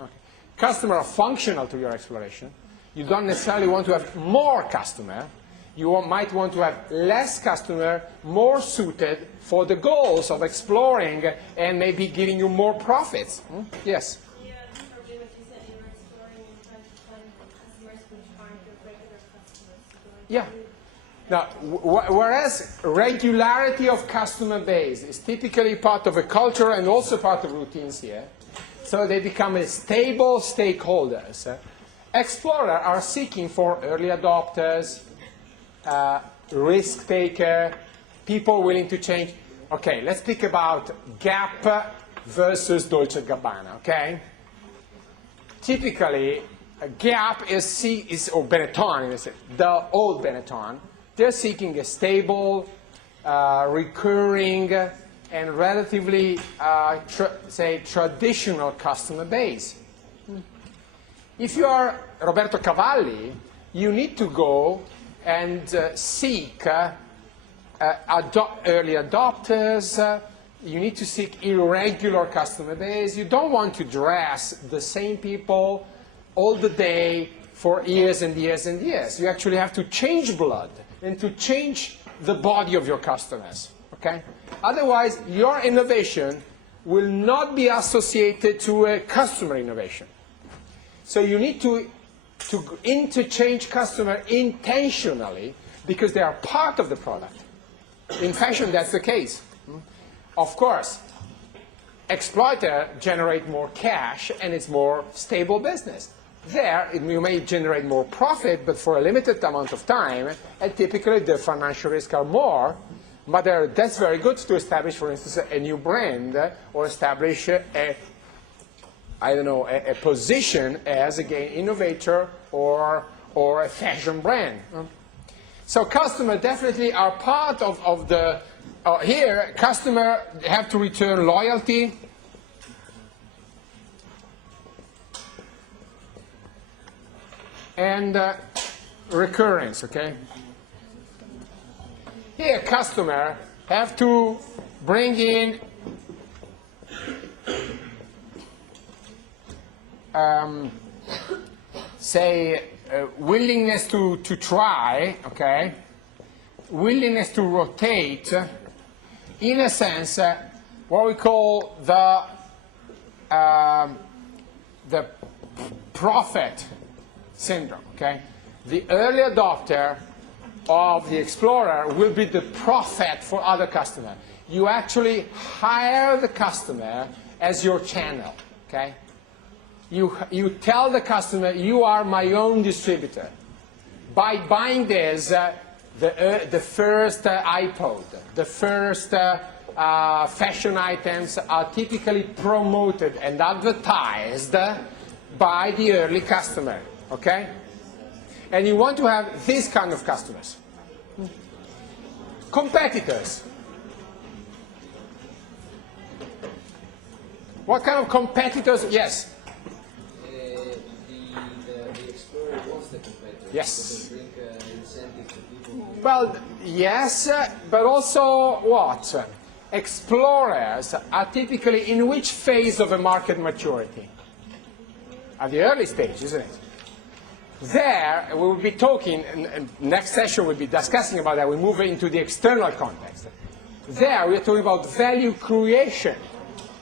Okay. Customer are functional to your exploration. You don't necessarily want to have more customer. You might want to have less customer, more suited for the goals of exploring and maybe giving you more profits. Yes? Yeah, probably what you said, you were exploring and trying to find customers which aren't your regular customers. Yeah. Now, whereas regularity of customer base is typically part of a culture and also part of routines here, so they become a stable stakeholders. Explorers are seeking for early adopters, risk taker, people willing to change. Okay, let's speak about Gap versus Dolce & Gabbana, okay? Typically, Gap or Benetton, the old Benetton, they're seeking a stable, recurring, and relatively, traditional customer base. If you are Roberto Cavalli, you need to go and seek early adopters. You need to seek irregular customer base. You don't want to dress the same people all the day for years and years and years. You actually have to change blood and to change the body of your customers, okay? Otherwise, your innovation will not be associated to a customer innovation. So you need to interchange customer intentionally because they are part of the product. In fashion, that's the case. Of course, exploiter generate more cash and it's more stable business. There, you may generate more profit, but for a limited amount of time, and typically the financial risks are more, but that's very good to establish, for instance, a new brand or establish a position as, again, innovator or a fashion brand. So customers definitely are part of the, here, customer have to return loyalty, and recurrence, okay? Here, customer have to bring in willingness to try, okay? Willingness to rotate, in a sense, what we call the prophet syndrome, okay? The early adopter of the explorer will be the prophet for other customers. You actually hire the customer as your channel, okay? You tell the customer, you are my own distributor. By buying this, the first iPod, the first fashion items are typically promoted and advertised by the early customer, okay? And you want to have this kind of customers. Competitors. What kind of competitors? Yes. The explorer wants the competitors. Yes. To bring incentive to people. Well, yes, but also what? Explorers are typically in which phase of a market maturity? At the early stage, isn't it? There, we will be talking, and next session we'll be discussing about that. We move into the external context. There, we are talking about value creation,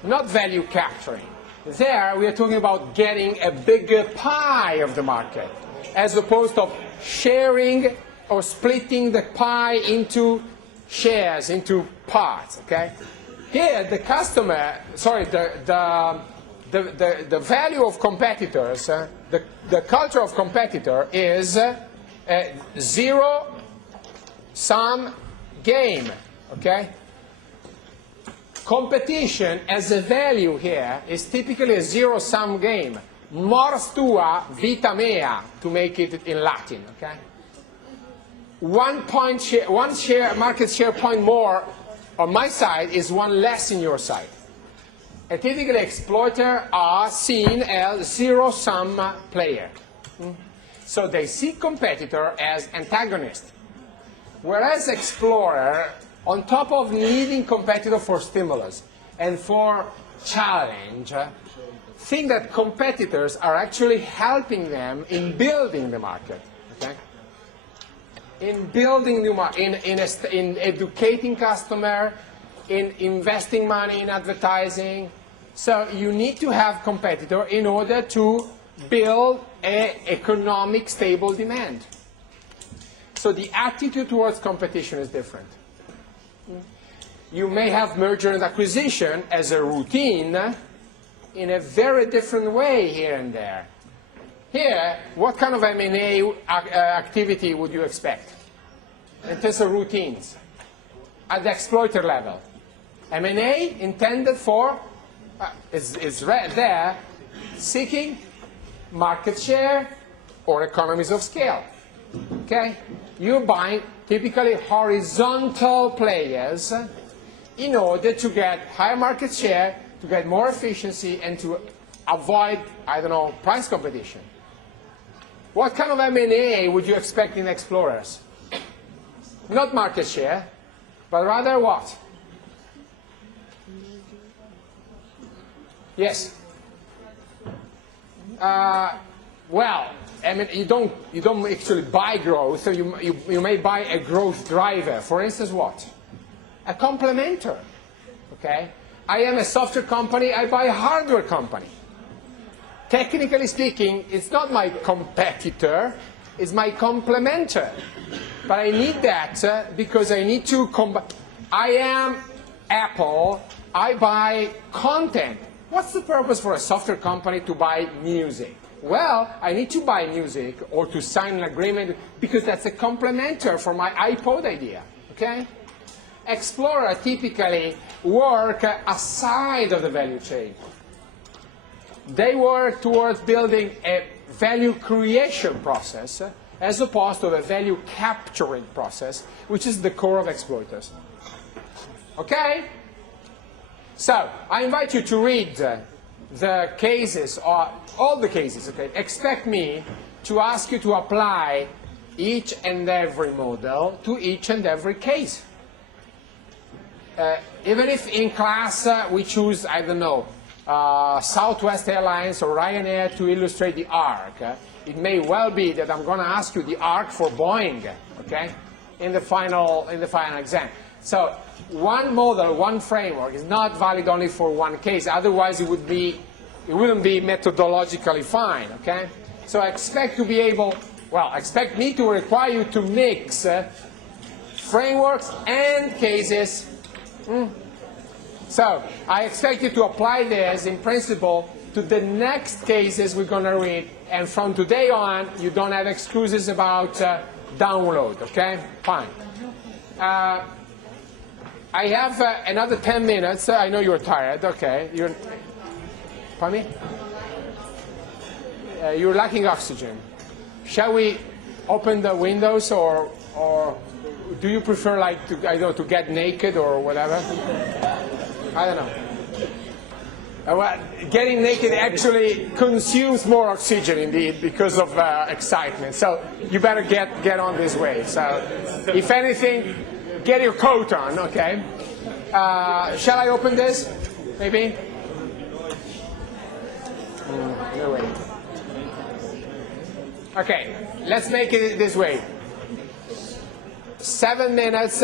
not value capturing. There, we are talking about getting a bigger pie of the market, as opposed to sharing or splitting the pie into shares, into parts, okay? Here, the customer, the value of competitors, the culture of competitor is a zero-sum game, okay? Competition as a value here is typically a zero-sum game. Mors tua, vita mea, to make it in Latin, okay? One market share point more on my side is one less in your side. And typically exploiters are seen as zero-sum player. So they see competitor as antagonist. Whereas explorer, on top of needing competitor for stimulus and for challenge, think that competitors are actually helping them in building the market. Okay? In building new market, in educating customer, in investing money in advertising. So you need to have competitor in order to build an economic stable demand. So the attitude towards competition is different. You may have merger and acquisition as a routine in a very different way here and there. Here, what kind of M&A activity would you expect in terms of routines at the exploiter level? M&A intended for, is right there, seeking market share or economies of scale. Okay? You're buying typically horizontal players in order to get higher market share, to get more efficiency, and to avoid, I don't know, price competition. What kind of M&A would you expect in explorers? Not market share, but rather what? Yes. Well, I mean, you don't actually buy growth. So you may buy a growth driver. For instance, what? A complementer. Okay. I am a software company. I buy a hardware company. Technically speaking, it's not my competitor. It's my complementer. But I need that because I need to. I am Apple. I buy content. What's the purpose for a software company to buy music? Well, I need to buy music or to sign an agreement because that's a complementer for my iPod idea. Okay? Explorer typically work aside of the value chain. They work towards building a value creation process as opposed to a value capturing process, which is the core of exploiters. Okay? So, I invite you to read the cases, or all the cases, okay? Expect me to ask you to apply each and every model to each and every case. Even if in class we choose, I don't know, Southwest Airlines or Ryanair to illustrate the arc, it may well be that I'm going to ask you the arc for Boeing, okay, in the final exam. So one model, one framework is not valid only for one case. Otherwise, it wouldn't be methodologically fine. Okay. So expect to be able. Well, expect me to require you to mix frameworks and cases. So I expect you to apply this in principle to the next cases we're going to read. And from today on, you don't have excuses about download. Okay. Fine. I have another 10 minutes. I know you're tired. Okay. Pardon me? You're lacking oxygen. Shall we open the windows, or do you prefer, like, to get naked or whatever? I don't know. Well, getting naked actually consumes more oxygen, indeed, because of excitement. So you better get on this way. So, if anything, get your coat on, okay? Shall I open this? Maybe? No way. Okay, let's make it this way. 7 minutes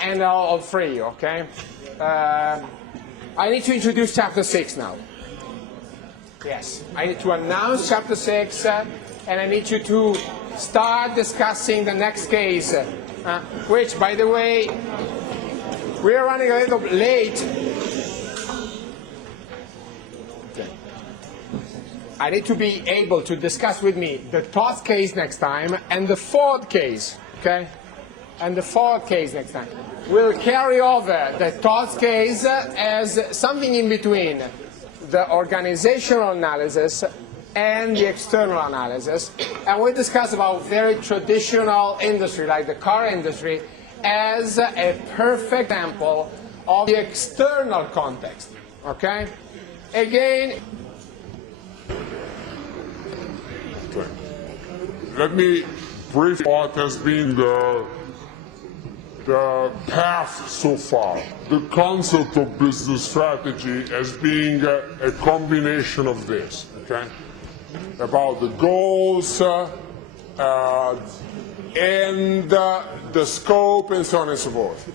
and I'll free you, okay? I need to introduce Chapter 6 now. Yes, I need to announce Chapter 6 and I need you to start discussing the next case, which, by the way, we are running a little late. I need to be able to discuss with me the third case next time and the fourth case, okay? And the fourth case next time. We'll carry over the third case as something in between the organizational analysis and the external analysis. And we'll discuss about very traditional industry, like the car industry, as a perfect example of the external context, okay? Again, let me brief what has been the path so far. The concept of business strategy as being a combination of this, okay? About the goals and the scope and so on and so forth.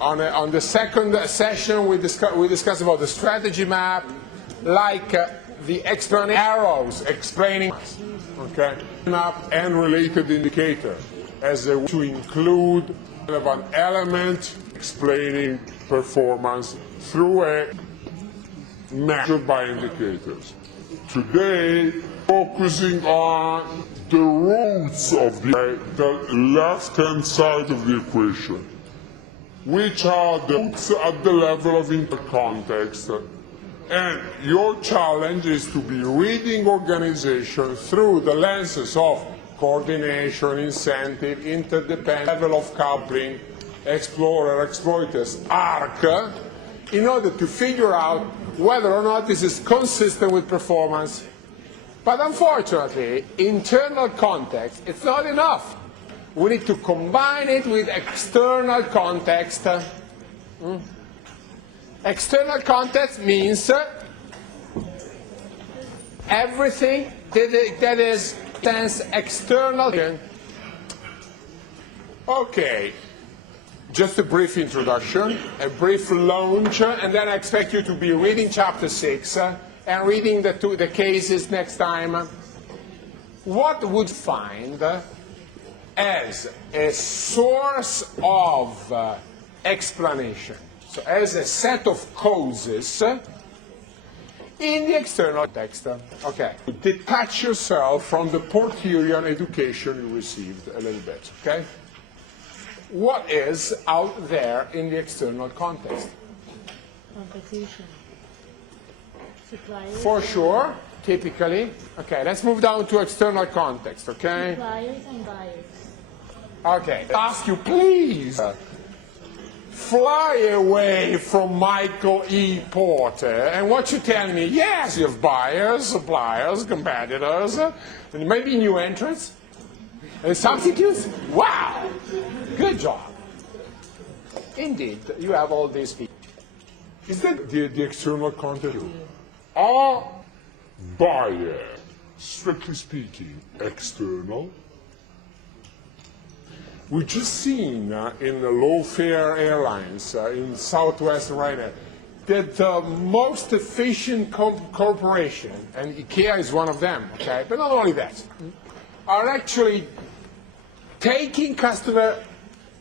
On the second session, we discussed about the strategy map, like the arrows explaining, okay, map and related indicator as a way to include an element explaining performance through a measured by indicators. Today, focusing on the roots of the left-hand side of the equation, which are the roots at the level of intercontext. And your challenge is to be reading organization through the lenses of coordination, incentive, interdependence, level of coupling, explorer, exploiters, arc, in order to figure out whether or not this is consistent with performance. But unfortunately, internal context, it's not enough. We need to combine it with external context. External context means everything that is external. Okay, just a brief introduction, a brief launch, and then I expect you to be reading chapter 6 and reading the cases next time. What would find as a source of explanation, so as a set of causes in the external text. Okay, detach yourself from the Portirian education you received a little bit, okay? What is out there in the external context? Competition. Suppliers. For sure, typically. Okay, let's move down to external context, okay? Suppliers and buyers. Okay, ask you please. Fly away from Michael E. Porter, and what you tell me, yes, you have buyers, suppliers, competitors, and maybe new entrants, and substitutes. Wow, good job. Indeed, you have all these people. Is that the external context? Are buyer, strictly speaking, external? We've just seen in the low-fare airlines in Southwest and Ryanair that the most efficient corporation, and IKEA is one of them, okay, but not only that, are actually taking customer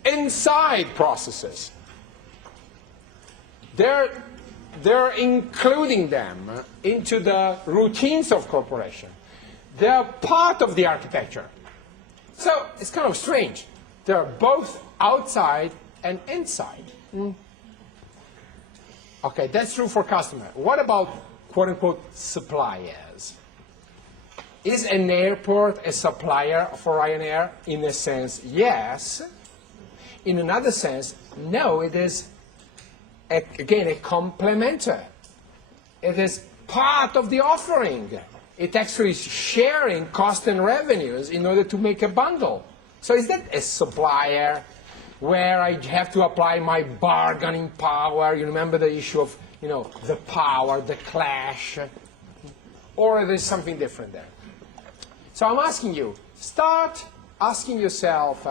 inside processes. They're including them into the routines of corporation. They're part of the architecture. So it's kind of strange. They're both outside and inside. Okay, that's true for customer. What about quote-unquote suppliers? Is an airport a supplier for Ryanair? In a sense, yes. In another sense, no, it is, again, a complementer. It is part of the offering. It actually is sharing cost and revenues in order to make a bundle. So is that a supplier where I have to apply my bargaining power? You remember the issue of, the power, the clash? Or there is something different there? So I'm asking you, start asking yourself,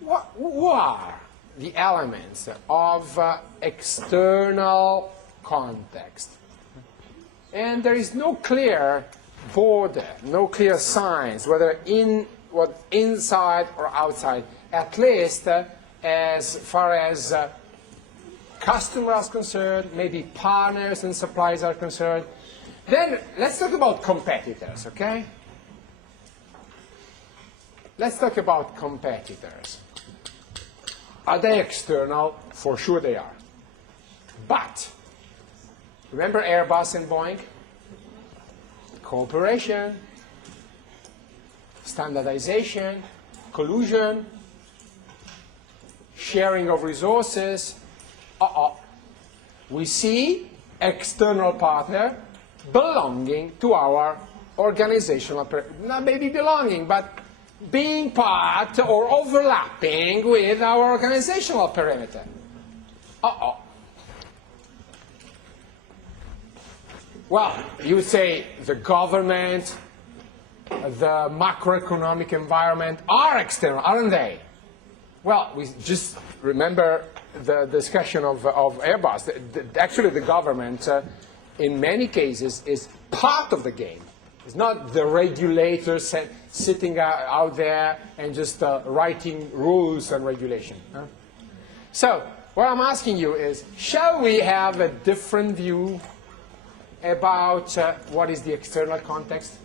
what are the elements of external context? And there is no clear border, no clear signs, whether inside or outside, at least as far as customers are concerned, maybe partners and suppliers are concerned, Then let's talk about competitors, okay? Let's talk about competitors. Are they external? For sure they are. But, remember Airbus and Boeing? Cooperation, standardization, collusion, sharing of resources. We see external partner belonging to our organizational, not maybe belonging, but being part or overlapping with our organizational perimeter. Well, you would say the government, the macroeconomic environment are external, aren't they? Well, we just remember the discussion of Airbus. Actually, the government, in many cases, is part of the game. It's not the regulator sitting out there and just writing rules and regulation. Huh? So, what I'm asking you is, shall we have a different view about what is the external context?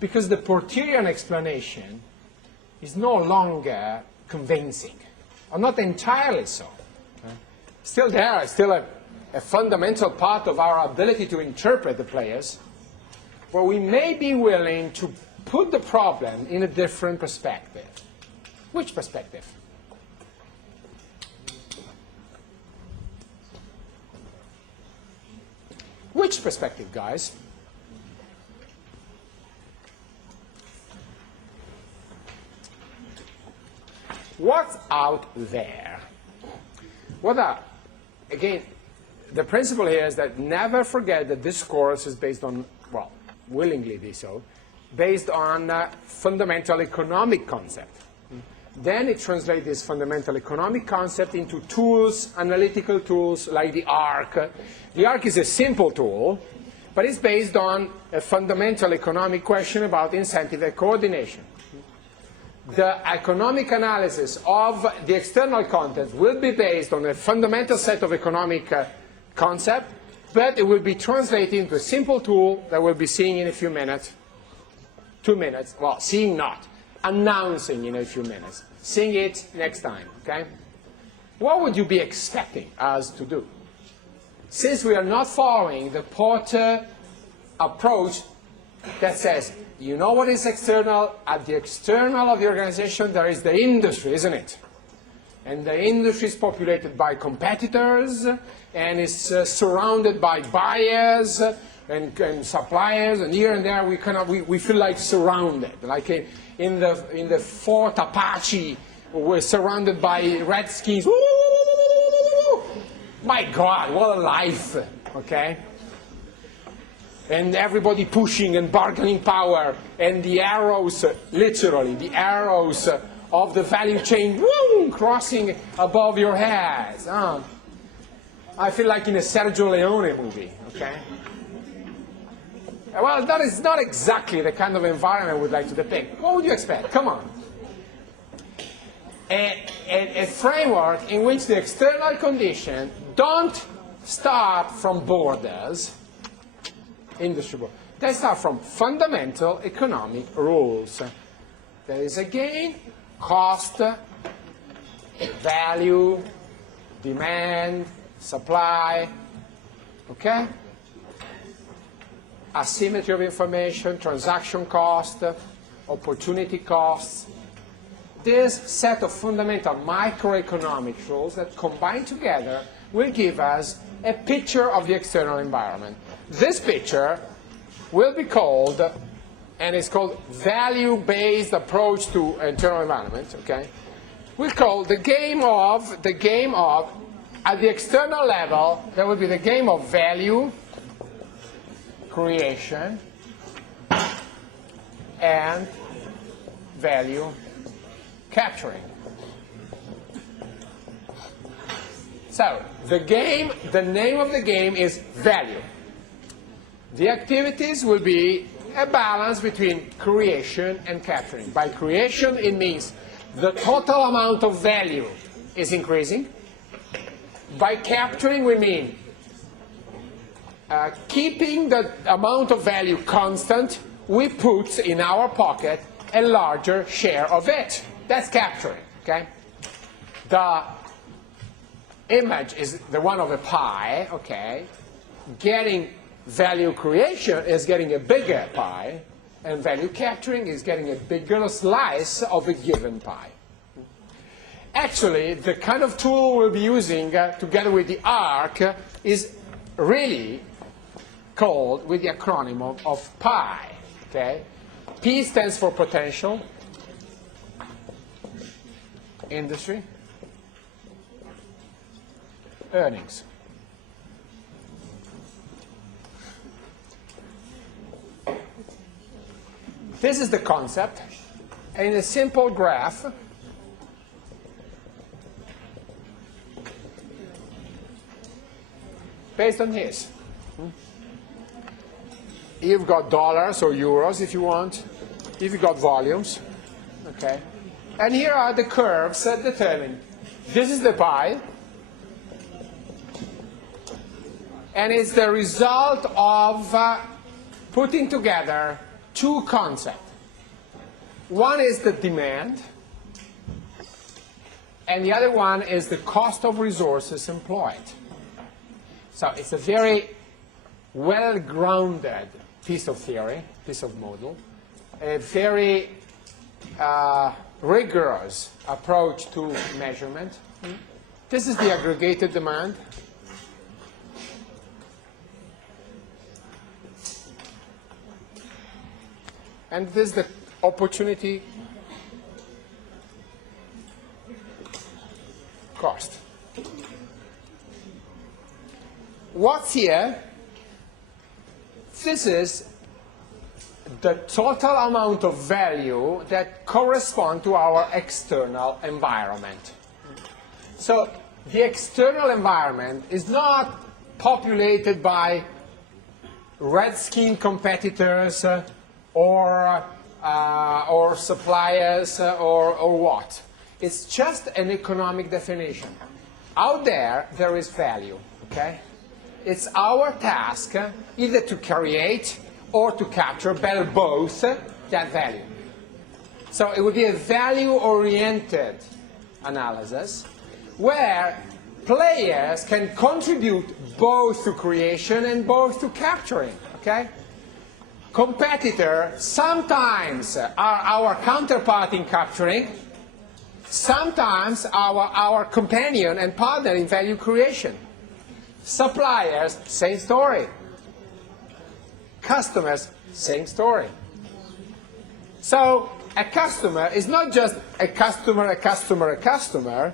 Because the Tyrian explanation is no longer convincing, or not entirely so. Okay? Still there, still a fundamental part of our ability to interpret the players, where we may be willing to put the problem in a different perspective. Which perspective? Which perspective, guys? What's out there? Again, the principle here is that never forget that this course is based on, well, willingly be so, based on fundamental economic concept. Then it translates this fundamental economic concept into tools, analytical tools like the ARC. The ARC is a simple tool, but it's based on a fundamental economic question about incentive and coordination. The economic analysis of the external context will be based on a fundamental set of economic concepts, but it will be translated into a simple tool that we'll be seeing in a few minutes. 2 minutes. Well, seeing not. Announcing in a few minutes. Seeing it next time, okay? What would you be expecting us to do? Since we are not following the Porter approach that says, you know what is external? At the external of the organization, there is the industry, isn't it? And the industry is populated by competitors, and is surrounded by buyers and suppliers, and here and there we feel like surrounded, like in the Fort Apache, we're surrounded by Redskins. Ooh, my God, what a life, okay? And everybody pushing and bargaining power, and the arrows, literally, the arrows of the value chain, woo, crossing above your heads. I feel like in a Sergio Leone movie, okay? Well, that is not exactly the kind of environment we'd like to depict. What would you expect? Come on. A framework in which the external conditions don't start from borders, industry borders. They start from fundamental economic rules. There is again cost, value, demand, supply, okay? Asymmetry of information, transaction cost, opportunity costs. This set of fundamental microeconomic rules that combined together will give us a picture of the external environment. This picture will be called, and it's called value-based approach to internal environment, okay? We call the game of, at the external level, there will be the game of value creation and value capturing. So, the name of the game is value. The activities will be a balance between creation and capturing. By creation, it means the total amount of value is increasing. By capturing, we mean keeping the amount of value constant, we put in our pocket a larger share of it. That's capturing, okay? The image is the one of a pie, okay? Getting value creation is getting a bigger pie, and value capturing is getting a bigger slice of a given pie. Actually, the kind of tool we'll be using together with the ARC is really called with the acronym of PI. Okay? P stands for potential, industry, earnings. This is the concept. And in a simple graph, based on his. You've got dollars or euros if you want. If you've got volumes. Okay. And here are the curves that determine. This is the pie. And it's the result of putting together two concepts. One is the demand, and the other one is the cost of resources employed. So it's a very well-grounded piece of theory, piece of model, a very rigorous approach to measurement. This is the aggregated demand. And this is the opportunity cost. What's here? This is the total amount of value that corresponds to our external environment. So the external environment is not populated by red-skinned competitors or suppliers or what. It's just an economic definition. Out there is value, okay? It's our task either to create or to capture, but both, that value. So it would be a value-oriented analysis where players can contribute both to creation and both to capturing, okay? Competitors sometimes are our counterpart in capturing, sometimes our companion and partner in value creation. Suppliers, same story. Customers, same story. So a customer is not just a customer, a customer, a customer.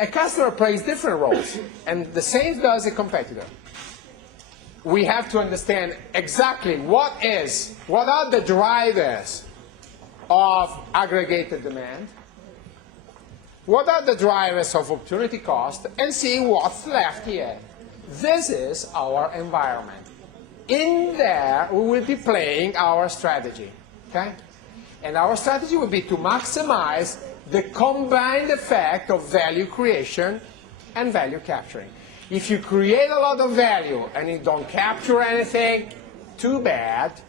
A customer plays different roles, and the same does a competitor. We have to understand exactly what are the drivers of aggregated demand, what are the drivers of opportunity cost, and see what's left here. This is our environment. In there, we will be playing our strategy, okay? And our strategy will be to maximize the combined effect of value creation and value capturing. If you create a lot of value and you don't capture anything, too bad.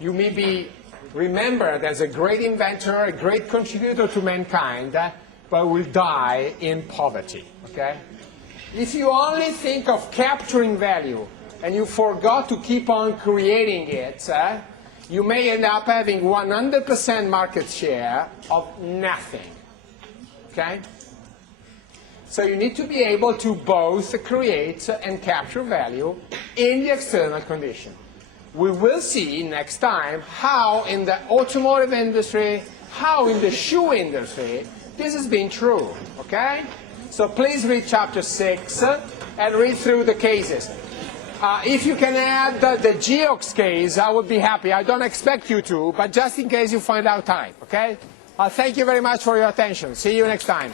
You may be remembered as a great inventor, a great contributor to mankind, but will die in poverty, okay? If you only think of capturing value and you forgot to keep on creating it, you may end up having 100% market share of nothing, okay? So you need to be able to both create and capture value in the external condition. We will see next time how in the automotive industry, how in the shoe industry, this has been true, okay? So please read chapter 6 and read through the cases. If you can add the Geox case, I would be happy. I don't expect you to, but just in case you find out time, okay? Thank you very much for your attention. See you next time.